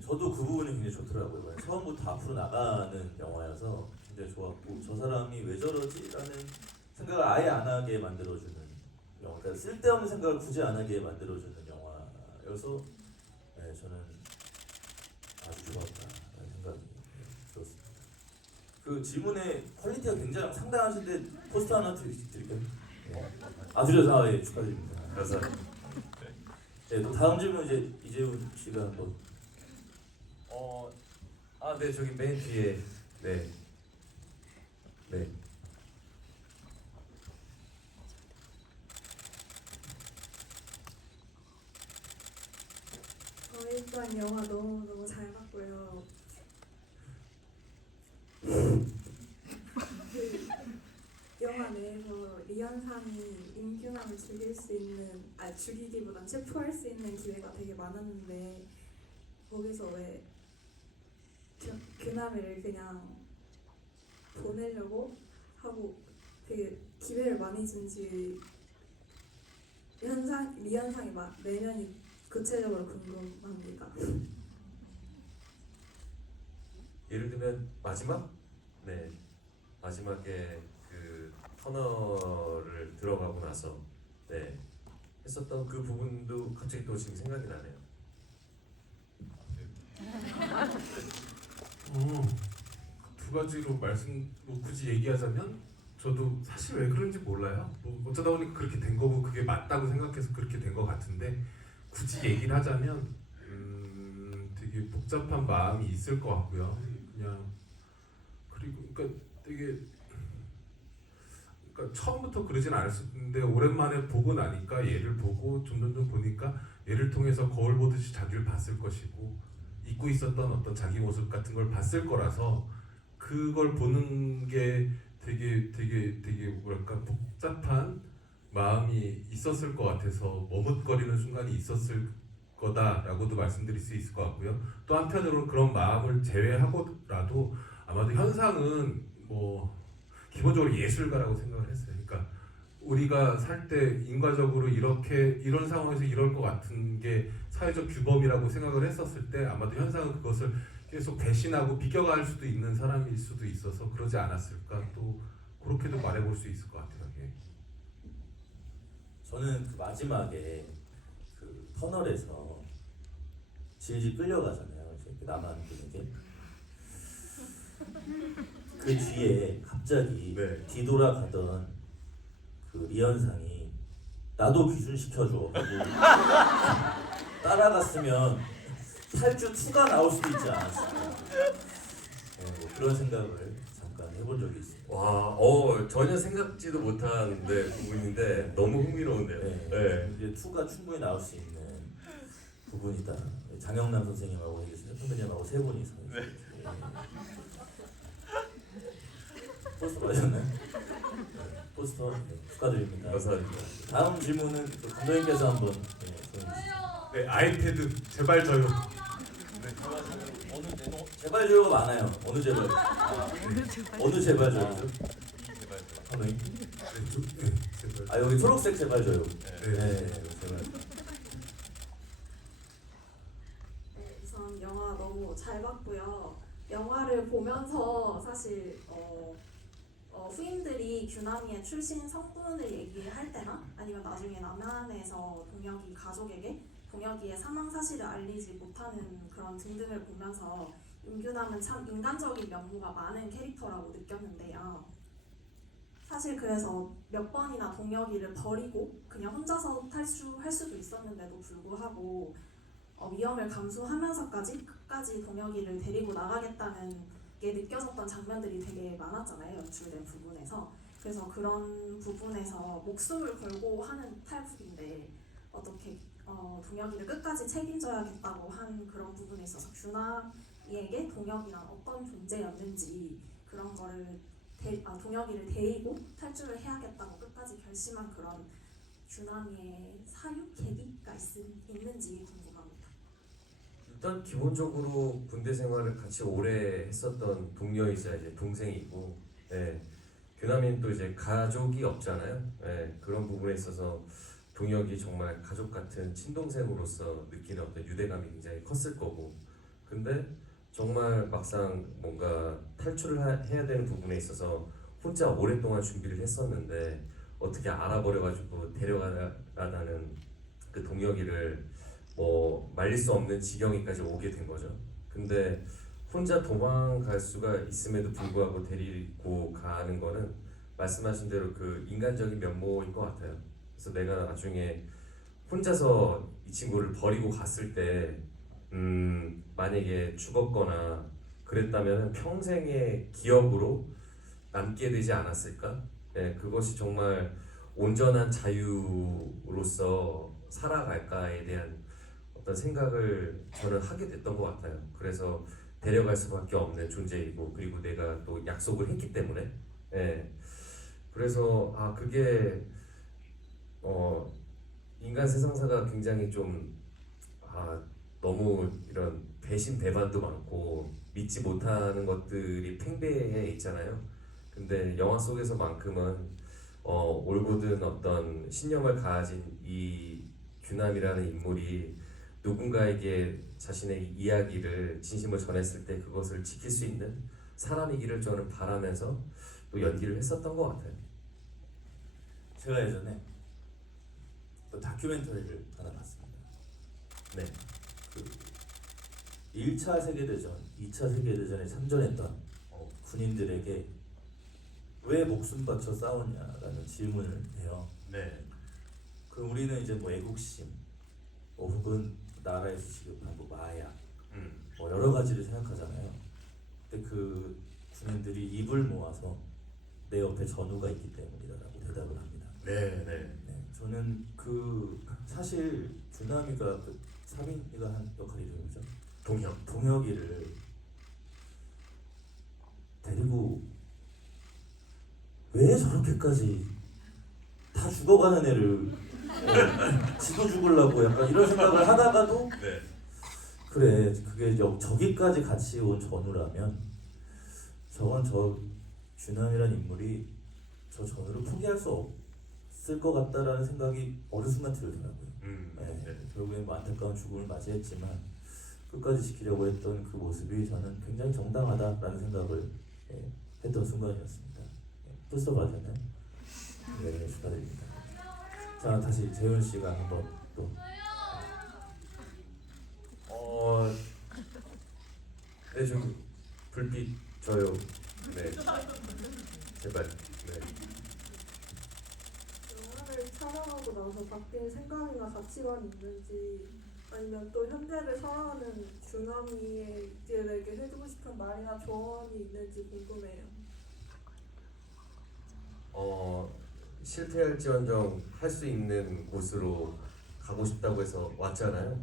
저도 그 부분이 굉장히 좋더라고요. 처음부터 앞으로 나가는 영화여서 굉장히 좋았고, 저 사람이 왜 저러지라는 생각을 아예 안 하게 만들어주는 영화, 그러니까 쓸데없는 생각을 굳이 안 하게 만들어주는 영화여서 네, 저는 아주 좋았다는 생각이 들었습니다. 그 질문의 퀄리티가 굉장히 상당하신데 포스터 하나 드릴게요. 드려서 예, 축하드립니다. 감사합니다. 네, 또 다음 질문 이제 이재훈 씨가 한번. 네, 저기 맨 뒤에. 네. 일단 영화 너무 잘 봤고요. 영화 내에서 리현상이 임규남을 죽일 수 있는, 죽이기보단 체포할 수 있는 기회가 되게 많았는데, 거기서 왜 규남을 그냥 보내려고 하고 되게 기회를 많이 준지 리현상이 막 내면이 구체적으로 궁금합니다. 예를 들면 마지막? 네, 마지막에 그 터널을 들어가고 나서 네 했었던 그 부분도 갑자기 또 지금 생각이 나네요. 두 가지로 굳이 얘기하자면, 저도 사실 왜 그런지 몰라요. 뭐 어쩌다 보니 그렇게 된 거고 그게 맞다고 생각해서 그렇게 된 거 같은데, 굳이 얘기를 하자면 되게 복잡한 마음이 있을 것 같고요. 그냥 그리고 그러니까 처음부터 그러진 않았었는데, 오랜만에 보고 나니까 얘를 보고 점점 보니까 얘를 통해서 거울 보듯이 자기를 봤을 것이고, 잊고 있었던 어떤 자기 모습 같은 걸 봤을 거라서, 그걸 보는 게 되게 뭐랄까 복잡한 마음이 있었을 것 같아서 머뭇거리는 순간이 있었을 거다라고도 말씀드릴 수 있을 것 같고요. 또 한편으로는 그런 마음을 제외하고라도 아마도 현상은 뭐 기본적으로 예술가라고 생각을 했어요. 그러니까 우리가 살 때 인과적으로 이런 상황에서 이럴 것 같은 게 사회적 규범이라고 생각을 했었을 때 아마도 현상은 그것을 계속 배신하고 비껴갈 수도 있는 사람일 수도 있어서 그러지 않았을까, 또 그렇게도 말해볼 수 있을 것 같아요. 예. 저는 그 마지막에 그 터널에서 질질 끌려가잖아요. 이제 그 남한 분에게. 그 뒤에 갑자기 네. 뒤돌아가던 그 리현상이 나도 귀순시켜줘 하고 따라갔으면 탈주 2가 나올 수도 있지 않았을까. 뭐 그런 생각을 잠깐 해본 적이 있습니다. 와, 전혀 생각지도 못한 부분인데 너무 흥미로운데요. 네. 네. 이제 2가 충분히 나올 수 있는 부분이다. 장영남 선생님하고 선배님하고 세 분이서 네. 포스터 맞았나요? 네. 포스터 네. 축하드립니다. 감사합니다. 다음 질문은 그 감독님께서 한번 보여주시죠. 네, 아이패드 제발 저요. 제발 조요가 많아요. 어느 제발? 어느 제발 조요죠? 감독님? 네, 제발. 아 여기 초록색 제발 조요. 네. 네, 제발. 네, 우선 영화 너무 잘 봤고요. 영화를 보면서 사실 후임들이 규남이의 출신 성분을 얘기할 때나 아니면 나중에 남한에서 동혁이 가족에게 동혁이의 사망 사실을 알리지 못하는 그런 등등을 보면서 윤규남은 참 인간적인 면모가 많은 캐릭터라고 느꼈는데요. 사실 그래서 몇 번이나 동혁이를 버리고 그냥 혼자서 탈출할 수도 있었는데도 불구하고 위험을 감수하면서까지 끝까지 동혁이를 데리고 나가겠다는 게 느껴졌던 장면들이 되게 많았잖아요. 연출된 부분에서. 그래서 그런 부분에서 목숨을 걸고 하는 탈북인데 어떻게 동혁이를 끝까지 책임져야겠다고 한 그런 부분에 있어서 규남이에게 동혁이란 어떤 존재였는지 그런 거를 동혁이를 데리고 탈출을 해야겠다고 끝까지 결심한 그런 규남이의 사유 계기가 있는지 궁금합니다. 일단 기본적으로 군대 생활을 같이 오래 했었던 동료이자 이제 동생이고, 예, 규남이는 또 이제 가족이 없잖아요. 예, 그런 부분에 있어서 동혁이 정말 가족 같은 친동생으로서 느끼는 어떤 유대감이 굉장히 컸을 거고, 근데 정말 막상 뭔가 탈출을 해야 되는 부분에 있어서 혼자 오랫동안 준비를 했었는데 어떻게 알아버려가지고 데려가라는 그 동혁이를 말릴 수 없는 지경에까지 오게 된 거죠. 근데 혼자 도망갈 수가 있음에도 불구하고 데리고 가는 거는 말씀하신 대로 그 인간적인 면모인 것 같아요. 그래서 내가 나중에 혼자서 이 친구를 버리고 갔을 때 만약에 죽었거나 그랬다면 평생의 기억으로 남게 되지 않았을까? 네, 그것이 정말 온전한 자유로서 살아갈까에 대한 어떤 생각을 저는 하게 됐던 것 같아요. 그래서 데려갈 수밖에 없는 존재이고, 그리고 내가 또 약속을 했기 때문에, 예. 그래서 그게 인간 세상사가 굉장히 좀 너무 이런 배신 배반도 많고 믿지 못하는 것들이 팽배해 있잖아요. 근데 영화 속에서만큼은 올곧은 어떤 신념을 가진 이 규남이라는 인물이 누군가에게 자신의 이야기를 진심을 전했을 때 그것을 지킬 수 있는 사람이기를 저는 바라면서 또 연기를 했었던 것 같아요. 제가 예전에 또 다큐멘터리를 하나 봤습니다. 네. 그 1차 세계대전, 2차 세계대전에 참전했던 군인들에게 왜 목숨 바쳐 싸우냐라는 질문을 해요. 네. 그 우리는 이제 애국심, 혹은 나라에서 지급한 마약, 여러 가지를 생각하잖아요. 근데 그 군인들이 입을 모아서 내 옆에 전우가 있기 때문이다라고 대답을 합니다. 네. 네, 저는 그 사실 규남이가 그 사민이가 한 역할이 이름이죠. 동혁이를 데리고 왜 저렇게까지 다 죽어가는 애를 지도 죽으려고 약간 이런 생각을 하다가도 네. 그래 그게 저기까지 같이 온 전우라면 저건 저 준함이란 인물이 저 전우를 포기할 수 없을 것 같다라는 생각이 어느 순간 들더라고요. 네, 결국엔 뭐 안타까운 죽음을 맞이했지만 끝까지 지키려고 했던 그 모습이 저는 굉장히 정당하다라는 생각을 했던 순간이었습니다. 벌써 맞았나요? 네, 축하드립니다. 자, 다시 재현 씨가 한번 또. 네, 좀 불빛 져요. 네, 제발. 네. 영화를 촬영하고 나서 바뀐 생각이나 가치관이 있는지 아니면 또 현대를 살아가는 준함이들에게 해주고 싶은 말이나 조언이 있는지 궁금해요. 실패할지언정 할 수 있는 곳으로 가고 싶다고 해서 왔잖아요.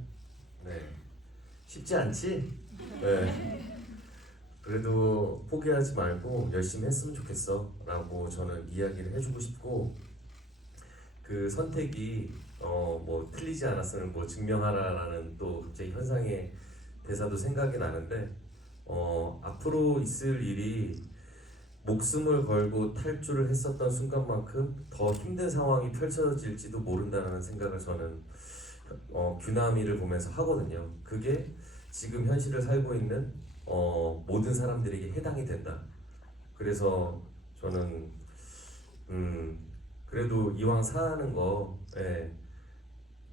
네, 쉽지 않지? 네. 그래도 포기하지 말고 열심히 했으면 좋겠어 라고 저는 이야기를 해주고 싶고, 그 선택이 뭐 틀리지 않았음을 뭐 증명하라라는 또 갑자기 현상의 대사도 생각이 나는데, 앞으로 있을 일이 목숨을 걸고 탈주를 했었던 순간만큼 더 힘든 상황이 펼쳐질지도 모른다는 생각을 저는 규남이를 보면서 하거든요. 그게 지금 현실을 살고 있는 모든 사람들에게 해당이 된다. 그래서 저는 그래도 이왕 사는 거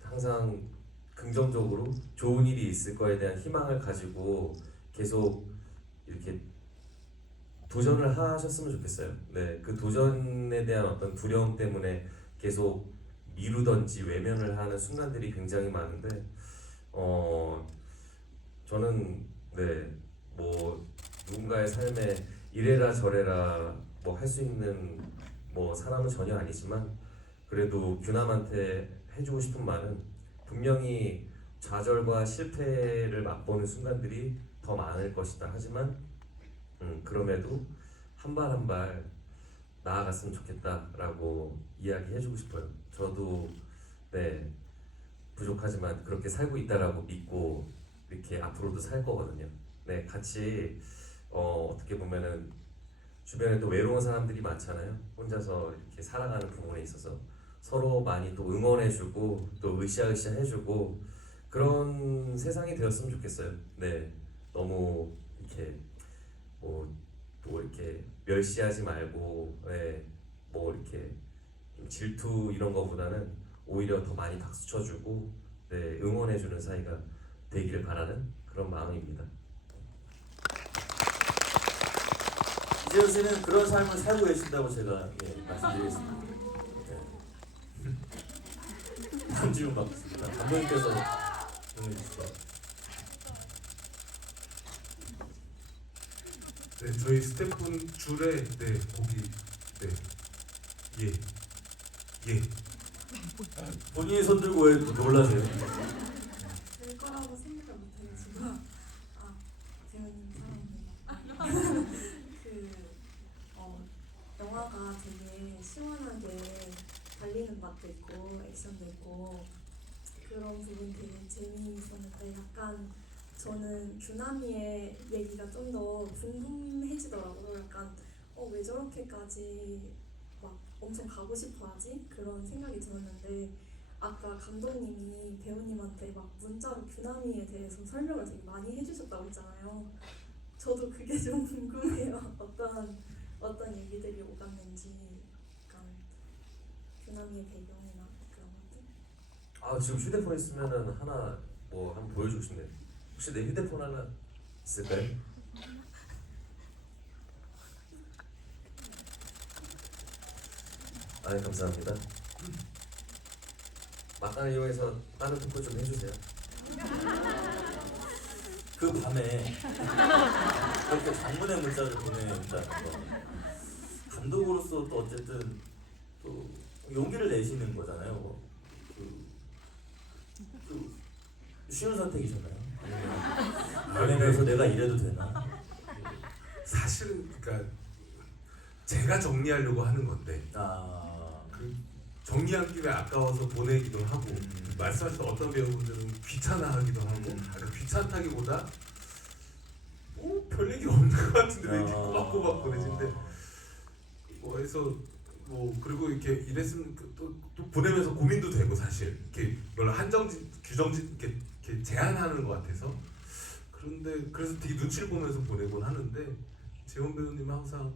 항상 긍정적으로 좋은 일이 있을 거에 대한 희망을 가지고 계속 이렇게 도전을 하셨으면 좋겠어요. 네, 그 도전에 대한 어떤 두려움 때문에 계속 미루던지 외면을 하는 순간들이 굉장히 많은데, 저는 뭐 누군가의 삶에 이래라 저래라 뭐 할 수 있는 뭐 사람은 전혀 아니지만, 그래도 규남한테 해주고 싶은 말은 분명히 좌절과 실패를 맛보는 순간들이 더 많을 것이다. 하지만 그럼에도 한 발 한 발 나아갔으면 좋겠다라고 이야기해주고 싶어요. 저도 부족하지만 그렇게 살고 있다라고 믿고 이렇게 앞으로도 살 거거든요. 네, 같이 어떻게 보면은 주변에 또 외로운 사람들이 많잖아요. 혼자서 이렇게 살아가는 부분에 있어서 서로 많이 또 응원해주고 또 으쌰으쌰 해주고 그런 세상이 되었으면 좋겠어요. 네, 너무 이렇게 또 이렇게 멸시하지 말고, 뭐 이렇게 좀 질투 이런 거보다는 오히려 더 많이 박수 쳐주고, 응원해주는 사이가 되기를 바라는 그런 마음입니다. 이재현 씨는 그런 삶을 살고 계신다고 제가 말씀드리겠습니다. 다음 질문 받겠습니다. 감독님께서 질문해 주시죠. 네, 저희 스태프분 줄에 거기 예. 본인이 손 들고 왜 놀라세요? 될 거라고 생각을 못해가지고 재현님 사랑합니다. 영화가 되게 시원하게 달리는 맛도 있고 액션도 있고 그런 부분 되게 재미있었는데, 약간 저는 규남이의 얘기가 좀 더 궁금해지더라고요. 약간 왜 저렇게까지 막 엄청 가고 싶어하지? 그런 생각이 들었는데, 아까 감독님이 배우님한테 막 문자로 규남이에 대해서 설명을 되게 많이 해주셨다고 했잖아요. 저도 그게 좀 궁금해요. 어떤 얘기들이 오갔는지, 약간 규남이의 배경이나 그런 것들. 지금 휴대폰 있으면은 하나 뭐 한번 보여주고 싶네요. 혹시 내 휴대폰 하나 있을까요? 감사합니다. 막간을 이용해서 다른 토크 좀 해주세요. 그 밤에 그렇게 장문의 문자를 보낸다는 거, 감독으로서 또 어쨌든 또 용기를 내시는 거잖아요. 그 쉬운 선택이셨나요? 연예계에서 내가 이래도 되나? 사실은 그러니까 제가 정리하려고 하는 건데 그 정리한 김에 아까워서 보내기도 하고, 말씀하신 어떤 배우분들은 귀찮아하기도 하고, 귀찮다기보다 별 얘기 없는 것 같은데 왜 이렇게 꼬박꼬박 보내시는데, 뭐 해서 뭐 그리고 이렇게 이랬으면 또 보내면서 고민도 되고 사실 이렇게 이걸 한정지 규정지 이렇게 제한하는 것 같아서 그런데 그래서 되게 눈치를 보면서 보내곤 하는데 재원 배우님은 항상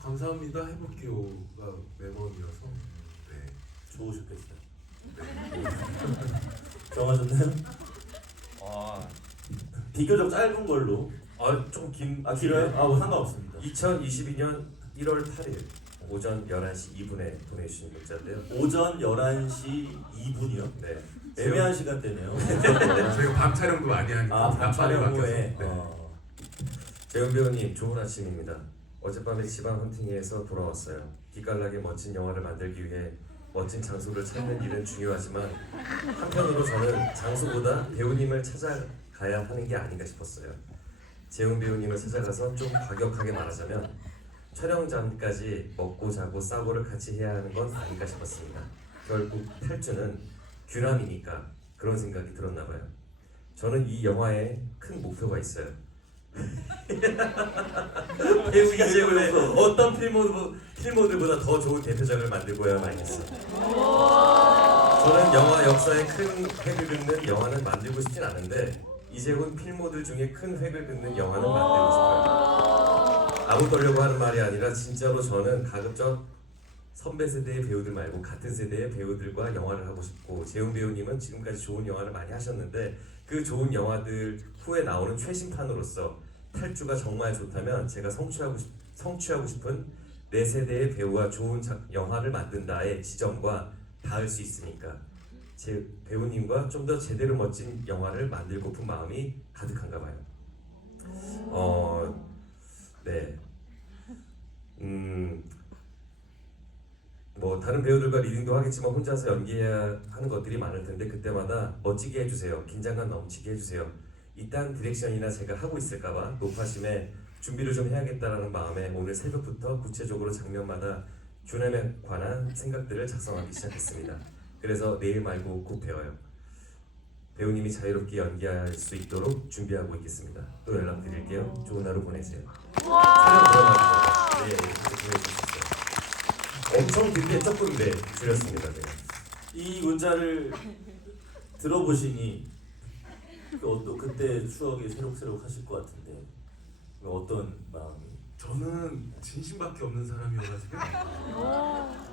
감사합니다 해볼게요가 매번이어서 네. 좋으셨겠어요. 정하셨나요? 아, 비교적 짧은 걸로. 좀긴 아 길어요? 뭐 상관없습니다. 2022년 1월 8일 오전 11시 2분에 보내주신 문자인데요. 오전 11시 2분이요? 네. 애매한 시간대네요. 저희가 밤 촬영도 많이 하니까 밤 낮밤이 촬영 바뀌어서. 후에. 네. 재훈 배우님 좋은 아침입니다. 어젯밤에 지방 헌팅에서 돌아왔어요. 기깔나게 멋진 영화를 만들기 위해 멋진 장소를 찾는 일은 중요하지만 한편으로 저는 장소보다 배우님을 찾아가야 하는 게 아닌가 싶었어요. 재훈 배우님을 찾아가서 좀 과격하게 말하자면 촬영장까지 먹고 자고 싸고를 같이 해야 하는 건 아닌가 싶었습니다. 결국 탈주는 규람이니까 그런 생각이 들었나 봐요. 저는 이 영화에 큰 목표가 있어요. 배우 이재훈의 어떤 필모들보다 더 좋은 대표작을 만들고야 말겠어. 저는 영화 역사에 큰 획을 긋는 영화는 만들고 싶진 않은데 이재훈 필모들 중에 큰 획을 긋는 영화는 만들고 싶어요. 아무 떨려고 하는 말이 아니라 진짜로 저는 가급적 선배 세대의 배우들 말고 같은 세대의 배우들과 영화를 하고 싶고 재훈 배우님은 지금까지 좋은 영화를 많이 하셨는데 그 좋은 영화들 후에 나오는 최신판으로서 탈주가 정말 좋다면 제가 성취하고 싶은 내 세대의 배우와 좋은 영화를 만든다의 지점과 닿을 수 있으니까 제 배우님과 좀 더 제대로 멋진 영화를 만들고픈 마음이 가득한가 봐요. 네. 뭐 다른 배우들과 리딩도 하겠지만 혼자서 연기해야 하는 것들이 많을 텐데 그때마다 멋지게 해주세요. 긴장감 넘치게 해주세요. 이딴 디렉션이나 제가 하고 있을까봐 높아심에 준비를 좀 해야겠다라는 마음에 오늘 새벽부터 구체적으로 장면마다 균함에 관한 생각들을 작성하기 시작했습니다. 그래서 내일 말고 곧 배워요. 배우님이 자유롭게 연기할 수 있도록 준비하고 있겠습니다. 또 연락드릴게요. 좋은 하루 보내세요. 촬영 들어가기 전에 이렇게 보내주셨어요. 엄청 길게 조금 줄였습니다. 네. 이 문자를 들어보시니 그때 추억이 새록새록 하실 것 같은데 어떤 마음이? 저는 진심밖에 없는 사람이어가지고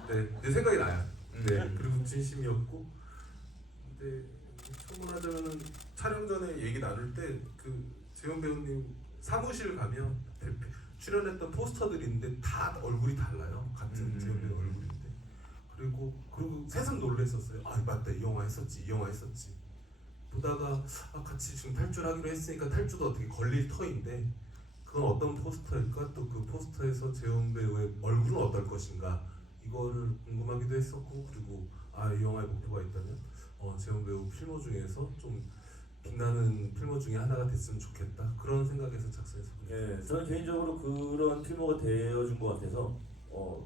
네, 내 생각이 나요. 네, 그리고 진심이었고 근데 청문하자면은 촬영 전에 얘기 나눌 때 그 재훈 배우님 사무실 가면 출연했던 포스터들이 있는데 다 얼굴이 달라요. 같은 재훈 배우 얼굴인데 그리고 새삼 놀랬었어요. 아 맞다 이 영화 했었지 보다가 같이 지금 탈주를 하기로 했으니까 탈주도 어떻게 걸릴 터인데 그건 어떤 포스터일까? 또 그 포스터에서 재훈 배우의 얼굴은 어떨 것인가 이거를 궁금하기도 했었고 그리고 이 영화에 목표가 있다면 재훈 배우 필모 중에서 좀 빛나는 필모 중에 하나가 됐으면 좋겠다 그런 생각에서 작성해서 예, 저는 개인적으로 그런 필모가 되어준 것 같아서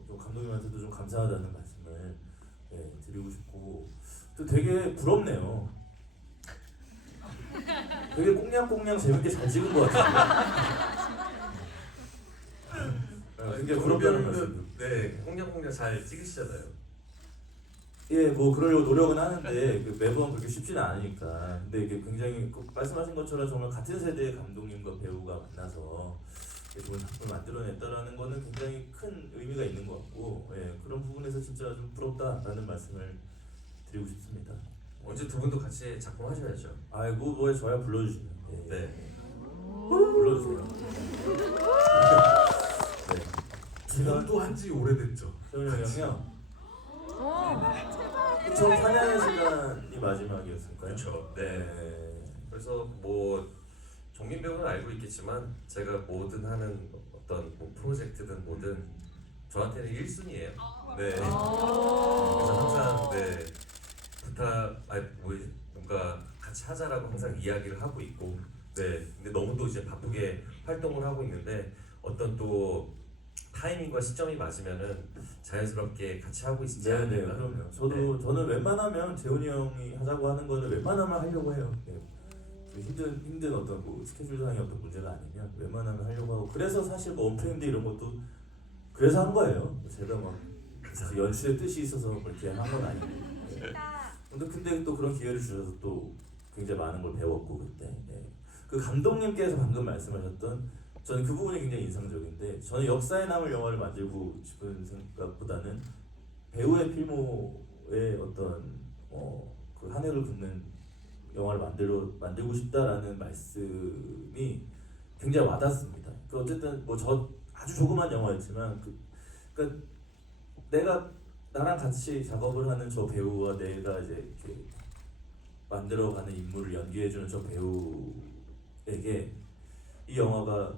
좀 감독님한테도 좀 감사하다는 말씀을 드리고 싶고 또 되게 부럽네요. 되게 꽁냥꽁냥 재밌게 잘 찍은 것 같아요. 굉장히 부럽다는 말씀. 네, 꽁냥꽁냥 잘 찍으시잖아요. 예, 뭐 그러려고 노력은 하는데 매번 그렇게 쉽지는 않으니까. 근데 이게 굉장히 말씀하신 것처럼 정말 같은 세대의 감독님과 배우가 만나서 좋은 작품을 만들어냈다라는 거는 굉장히 큰 의미가 있는 것 같고, 그런 부분에서 진짜 좀 부럽다라는 말씀을 드리고 싶습니다. 언제 두 분도 같이 작품 하셔야죠. 아이고 뭐에 저야 불러주시면. 네. 불러주세요. 네. 두 분도 한지 오래됐죠. 세훈이 형이요. 2004년 시간이 마지막이었을까요? 그렇죠. 네. 그래서 뭐 정민 배우는 알고 있겠지만 제가 뭐든 하는 어떤 뭐 프로젝트든 뭐든 저한테는 1순위예요. 네. 그래서 항상 뭔가 같이 하자라고 항상 이야기를 하고 있고, 네. 근데 너무 또 이제 바쁘게 활동을 하고 있는데 어떤 또 타이밍과 시점이 맞으면은 자연스럽게 같이 하고 있지 네, 않을까. 그럼요. 저는 웬만하면 재훈이 형이 하자고 하는 거는 웬만하면 하려고 해요. 힘든 어떤 뭐 스케줄상의 어떤 문제가 아니면 웬만하면 하려고 하고 그래서 사실 뭐 언프레임드 이런 것도 그래서 한 거예요. 제가 막 그래서 연출에 뜻이 있어서 그렇게 한 건 아니고. 근데 또 그런 기회를 주셔서 또 굉장히 많은 걸 배웠고 그때. 예. 그 감독님께서 방금 말씀하셨던 저는 그 부분이 굉장히 인상적인데 저는 역사에 남을 영화를 만들고 싶은 생각보다는 배우의 필모의 어떤 그 한 획을 긋는 영화를 만들고 싶다라는 말씀이 굉장히 와닿습니다. 그 어쨌든 뭐 저 아주 조그만 영화였지만 그러니까 나랑 같이 작업을 하는 저 배우와 내가 이제 이렇게 만들어가는 인물을 연기해주는 저 배우에게 이 영화가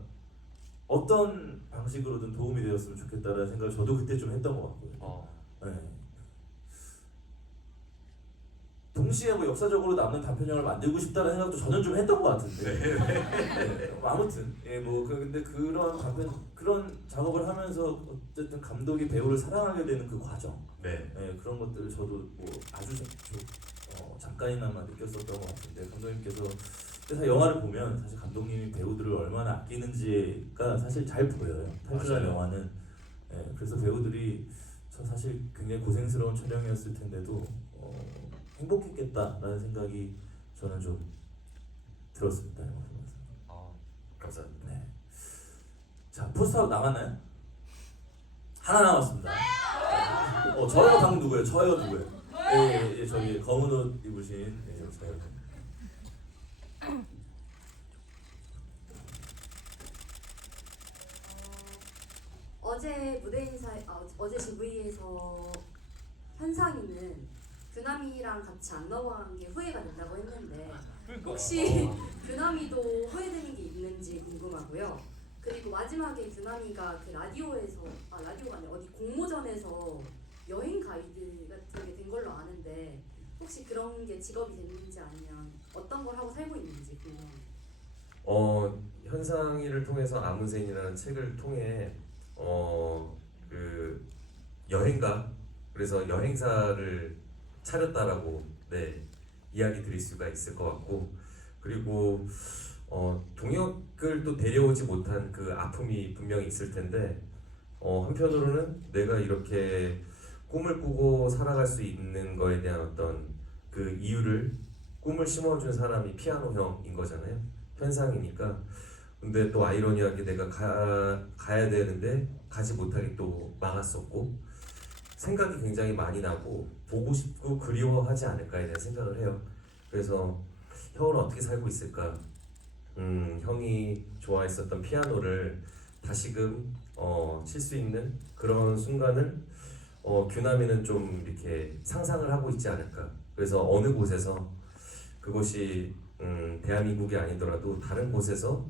어떤 방식으로든 도움이 되었으면 좋겠다라는 생각을 저도 그때 좀 했던 것 같거든요. 네. 동시에 뭐 역사적으로 남는 단편 영화를 만들고 싶다는 생각도 저는 좀 했던 것 같은데. 네. 아무튼 근데 그런 작업을 하면서 어쨌든 감독이 배우를 사랑하게 되는 그 과정. 네. 그런 것들을 저도 뭐 아주 잠깐이나마 느꼈었던 것 같은데 감독님께서 사실 영화를 보면 사실 감독님이 배우들을 얼마나 아끼는지가 사실 잘 보여요. 탈출한 영화는. 그래서 배우들이 저 사실 굉장히 고생스러운 촬영이었을 텐데도 행복했겠다라는 생각이 저는 좀 들었습니다. 영화 보면서. 감사합니다. 네. 자 포스터 남았나요? 하나 남았습니다. 저요 방금 누구예요? 저요 누구예요? 예, 저기 검은 옷 입으신 저요. 어제 무대 인사 어제 GV에서 현상이는 규남이랑 같이 안 넘어간 게 후회가 된다고 했는데 혹시 규남이도 후회되는 게 있는지 궁금하고요. 그리고 마지막에 규남이가 그 라디오가 아니라 어디 공모전에서 여행 가이드 같은 게 된 걸로 아는데 혹시 그런 게 직업이 됐는지 아니면 어떤 걸 하고 살고 있는지 궁금합니다. 현상이를 통해서 아문센이라는 책을 통해 그 여행가 그래서 여행사를 차렸다라고 이야기 드릴 수가 있을 것 같고 그리고 동혁을 또 데려오지 못한 그 아픔이 분명히 있을 텐데 한편으로는 내가 이렇게 꿈을 꾸고 살아갈 수 있는 거에 대한 어떤 그 이유를 꿈을 심어준 사람이 피아노 형인 거잖아요. 현상이니까. 근데 또 아이러니하게 내가 가야 되는데 가지 못하게 또 막았었고 생각이 굉장히 많이 나고 보고 싶고 그리워하지 않을까에 대한 생각을 해요. 그래서 형은 어떻게 살고 있을까? 형이 좋아했었던 피아노를 다시금 칠 수 있는 그런 순간을 규남이는 좀 이렇게 상상을 하고 있지 않을까. 그래서 어느 곳에서 그것이 대한민국이 아니더라도 다른 곳에서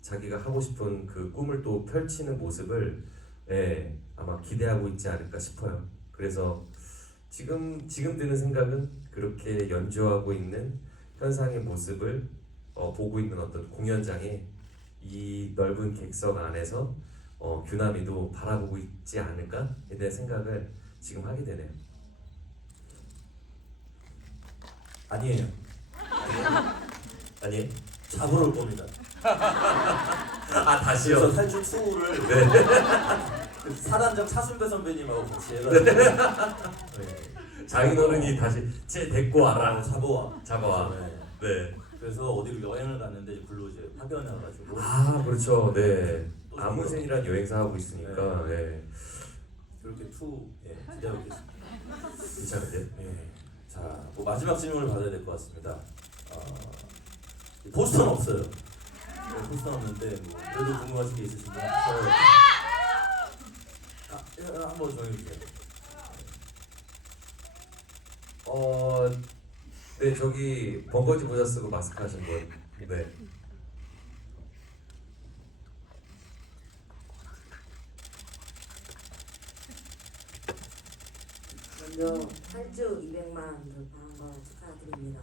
자기가 하고 싶은 그 꿈을 또 펼치는 모습을 아마 기대하고 있지 않을까 싶어요. 그래서 지금 드는 생각은 그렇게 연주하고 있는 현상의 모습을 보고 있는 어떤 공연장에 이 넓은 객석 안에서 규남이도 바라보고 있지 않을까에 대한 생각을 지금 하게 되네요. 아니에요. 아니? 잡으러 올 겁니다. 다시요? 그래서 탈출 2를 그 사단장 차순배 선배님하고 같이 해가지고 장인어른이 다시 쟤 데리고 와라. 잡아와. 네. 그래서 어디로 여행을 갔는데 글로 이제 파견을 와가지고 그렇죠. 네. 또 아문센이란 여행사 하고 있으니까. 그렇게 2 기대하고 계십니다. 괜찮은데? 자, 뭐 마지막 질문을 받아야 될 것 같습니다. 포스터는 없어요. 포스터는 없는데 뭐 그래도 궁금하신 게 있으시면 한번 정해주세요. 네, 저기 번거지 모자 쓰고 마스크 하신 분. 네. 먼저 탈주 200만 돌파한 거 축하드립니다.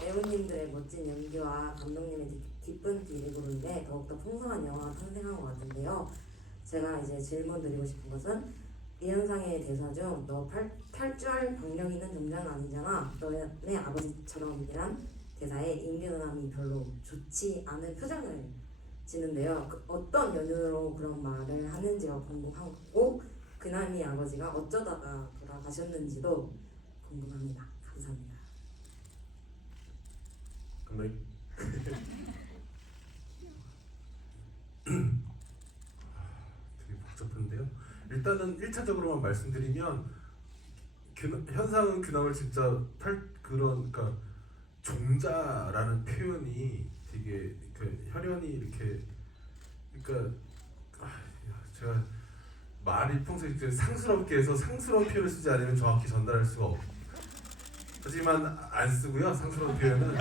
배우님들의 멋진 연기와 감독님의 기쁜 기획으로 인해 더욱더 풍성한 영화가 탄생한 것 같은데요. 제가 이제 질문 드리고 싶은 것은 이현상의 대사 중 너 탈주할 박력이는 정장 아니잖아. 너네 아버지처럼이란 대사에 임기응함이 별로 좋지 않은 표정을 이어지는데요. 어떤 연유로 그런 말을 하는지가 궁금하고 그남이 아버지가 어쩌다가 돌아가셨는지도 궁금합니다. 감사합니다. 감독님. 되게 복잡한데요. 일단은 1차적으로만 말씀드리면 현상은 규남을 진짜 그러니까 종자라는 표현이 되게 혈연이 이렇게 그러니까 제가 말이 평소에 이제 상스럽게 해서 상스러운 표현을 쓰지 않으면 정확히 전달할 수가 없고 하지만 안 쓰고요. 상스러운 표현은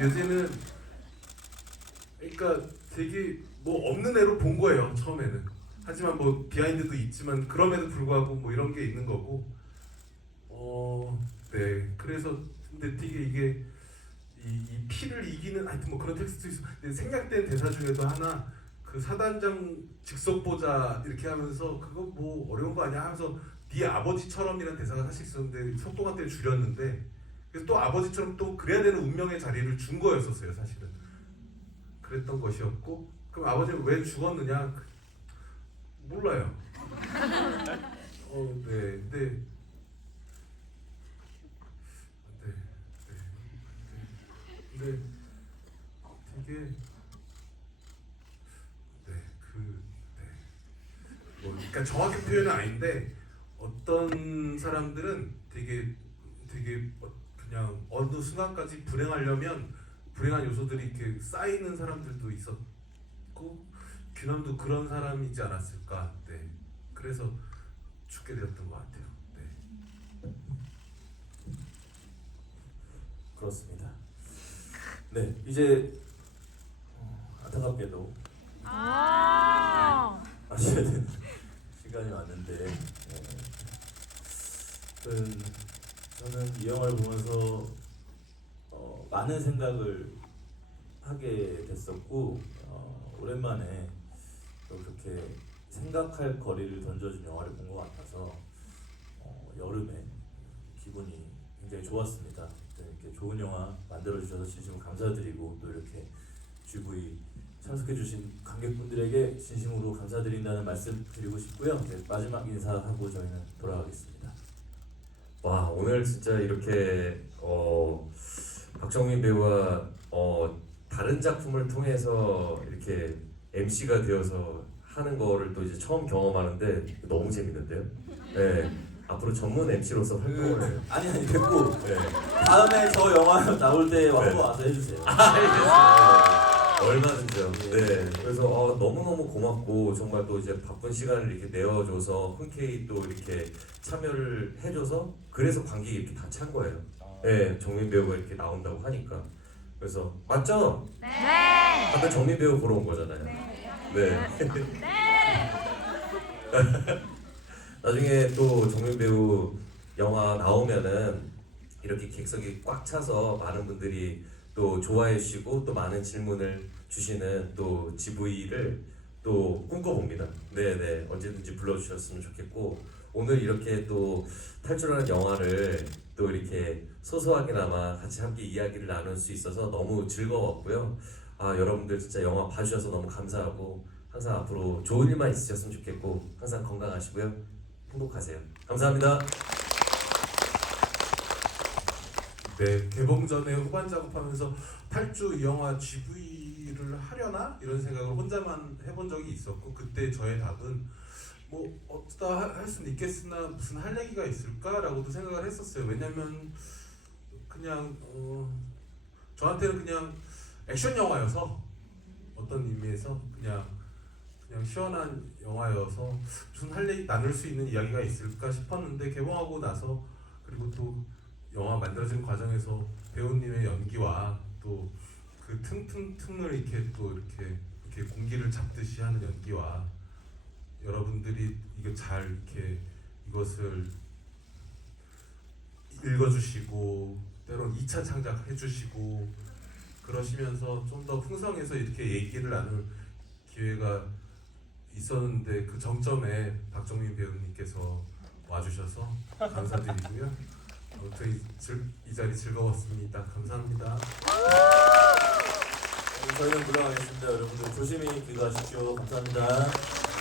요새는 그러니까 되게 뭐 없는 애로 본 거예요. 처음에는. 하지만 뭐 비하인드도 있지만 그럼에도 불구하고 뭐 이런 게 있는 거고 네. 그래서 근데 되게 이게 이 피를 이기는 하여튼 뭐 그런 텍스트 있어. 근데 생략된 대사 중에도 하나 그 사단장 직속보자 이렇게 하면서 그거 뭐 어려운 거 아니야 하면서 네 아버지처럼이라는 대사가 사실 있었는데 속동화 때문에 줄였는데 그래서 또 아버지처럼 또 그래야 되는 운명의 자리를 준 거였었어요 사실은. 그랬던 것이었고 그럼 아버지는 왜 죽었느냐 몰라요. 네, 근데 근데 되게 뭐 그러니까 정확히 표현은 아닌데 어떤 사람들은 되게 그냥 어느 순간까지 불행하려면 불행한 요소들이 이렇게 쌓이는 사람들도 있었고 규남도 그런 사람이지 않았을까. 네. 그래서 죽게 되었던 것 같아요. 네. 그렇습니다. 네, 이제 안타깝게도 마셔야 되는 시간이 왔는데 저는 이 영화를 보면서 많은 생각을 하게 됐었고 오랜만에 또 그렇게 생각할 거리를 던져준 영화를 본 것 같아서 여름에 기분이 굉장히 좋았습니다. 이렇게 좋은 영화 만들어주셔서 진심으로 감사드리고 또 이렇게 GV 참석해주신 관객분들에게 진심으로 감사드린다는 말씀 드리고 싶고요. 이제 마지막 인사하고 저희는 돌아가겠습니다. 와 오늘 진짜 이렇게 박정민 배우와 다른 작품을 통해서 이렇게 MC가 되어서 하는 거를 또 이제 처음 경험하는데 너무 재밌는데요. 네 앞으로 전문 MC로서 활동을 아니 됐고 네. 다음에 저 영화 나올 때 네. 한번 와서 해주세요. 알겠습니다. 얼마든지요. 네. 그래서 너무너무 고맙고 정말 또 이제 바쁜 시간을 이렇게 내어줘서 흔쾌히 또 이렇게 참여를 해줘서 그래서 관객이 이렇게 다 찬 거예요. 네, 정민 배우가 이렇게 나온다고 하니까. 그래서 맞죠? 네. 다들 정민 배우 보러 온 거잖아요. 네. 나중에 또 정민 배우 영화 나오면은 이렇게 객석이 꽉 차서 많은 분들이 또 좋아해 주시고 또 많은 질문을 주시는 또 GV를 또 꿈꿔봅니다. 네네 언제든지 불러주셨으면 좋겠고 오늘 이렇게 또 탈출하는 영화를 또 이렇게 소소하게나마 같이 함께 이야기를 나눌 수 있어서 너무 즐거웠고요. 여러분들 진짜 영화 봐주셔서 너무 감사하고 항상 앞으로 좋은 일만 있으셨으면 좋겠고 항상 건강하시고요. 행복하세요. 감사합니다. 네, 개봉 전에 후반 작업하면서 탈주 이 영화 GV를 하려나 이런 생각을 혼자만 해본 적이 있었고 그때 저의 답은 뭐 어쩌다 할 수는 있겠으나 무슨 할 얘기가 있을까라고도 생각을 했었어요. 왜냐면 그냥 저한테는 그냥 액션 영화여서 어떤 의미에서 그냥 시원한 영화여서 무슨 할 얘기 나눌 수 있는 이야기가 있을까 싶었는데 개봉하고 나서 그리고 또 영화 만들어지는 과정에서 배우님의 연기와 또 그 틈을 이렇게 또 이렇게 공기를 잡듯이 하는 연기와 여러분들이 이거 잘 이렇게 이것을 읽어주시고 때론 2차 창작해주시고 그러시면서 좀 더 풍성해서 이렇게 얘기를 나눌 기회가 있었는데 그 정점에 박정민 배우님께서 와주셔서 감사드리고요. 아무튼 이 자리 즐거웠습니다. 감사합니다. 저희는 물러가겠습니다. 여러분들 조심히 귀가하십시오. 감사합니다.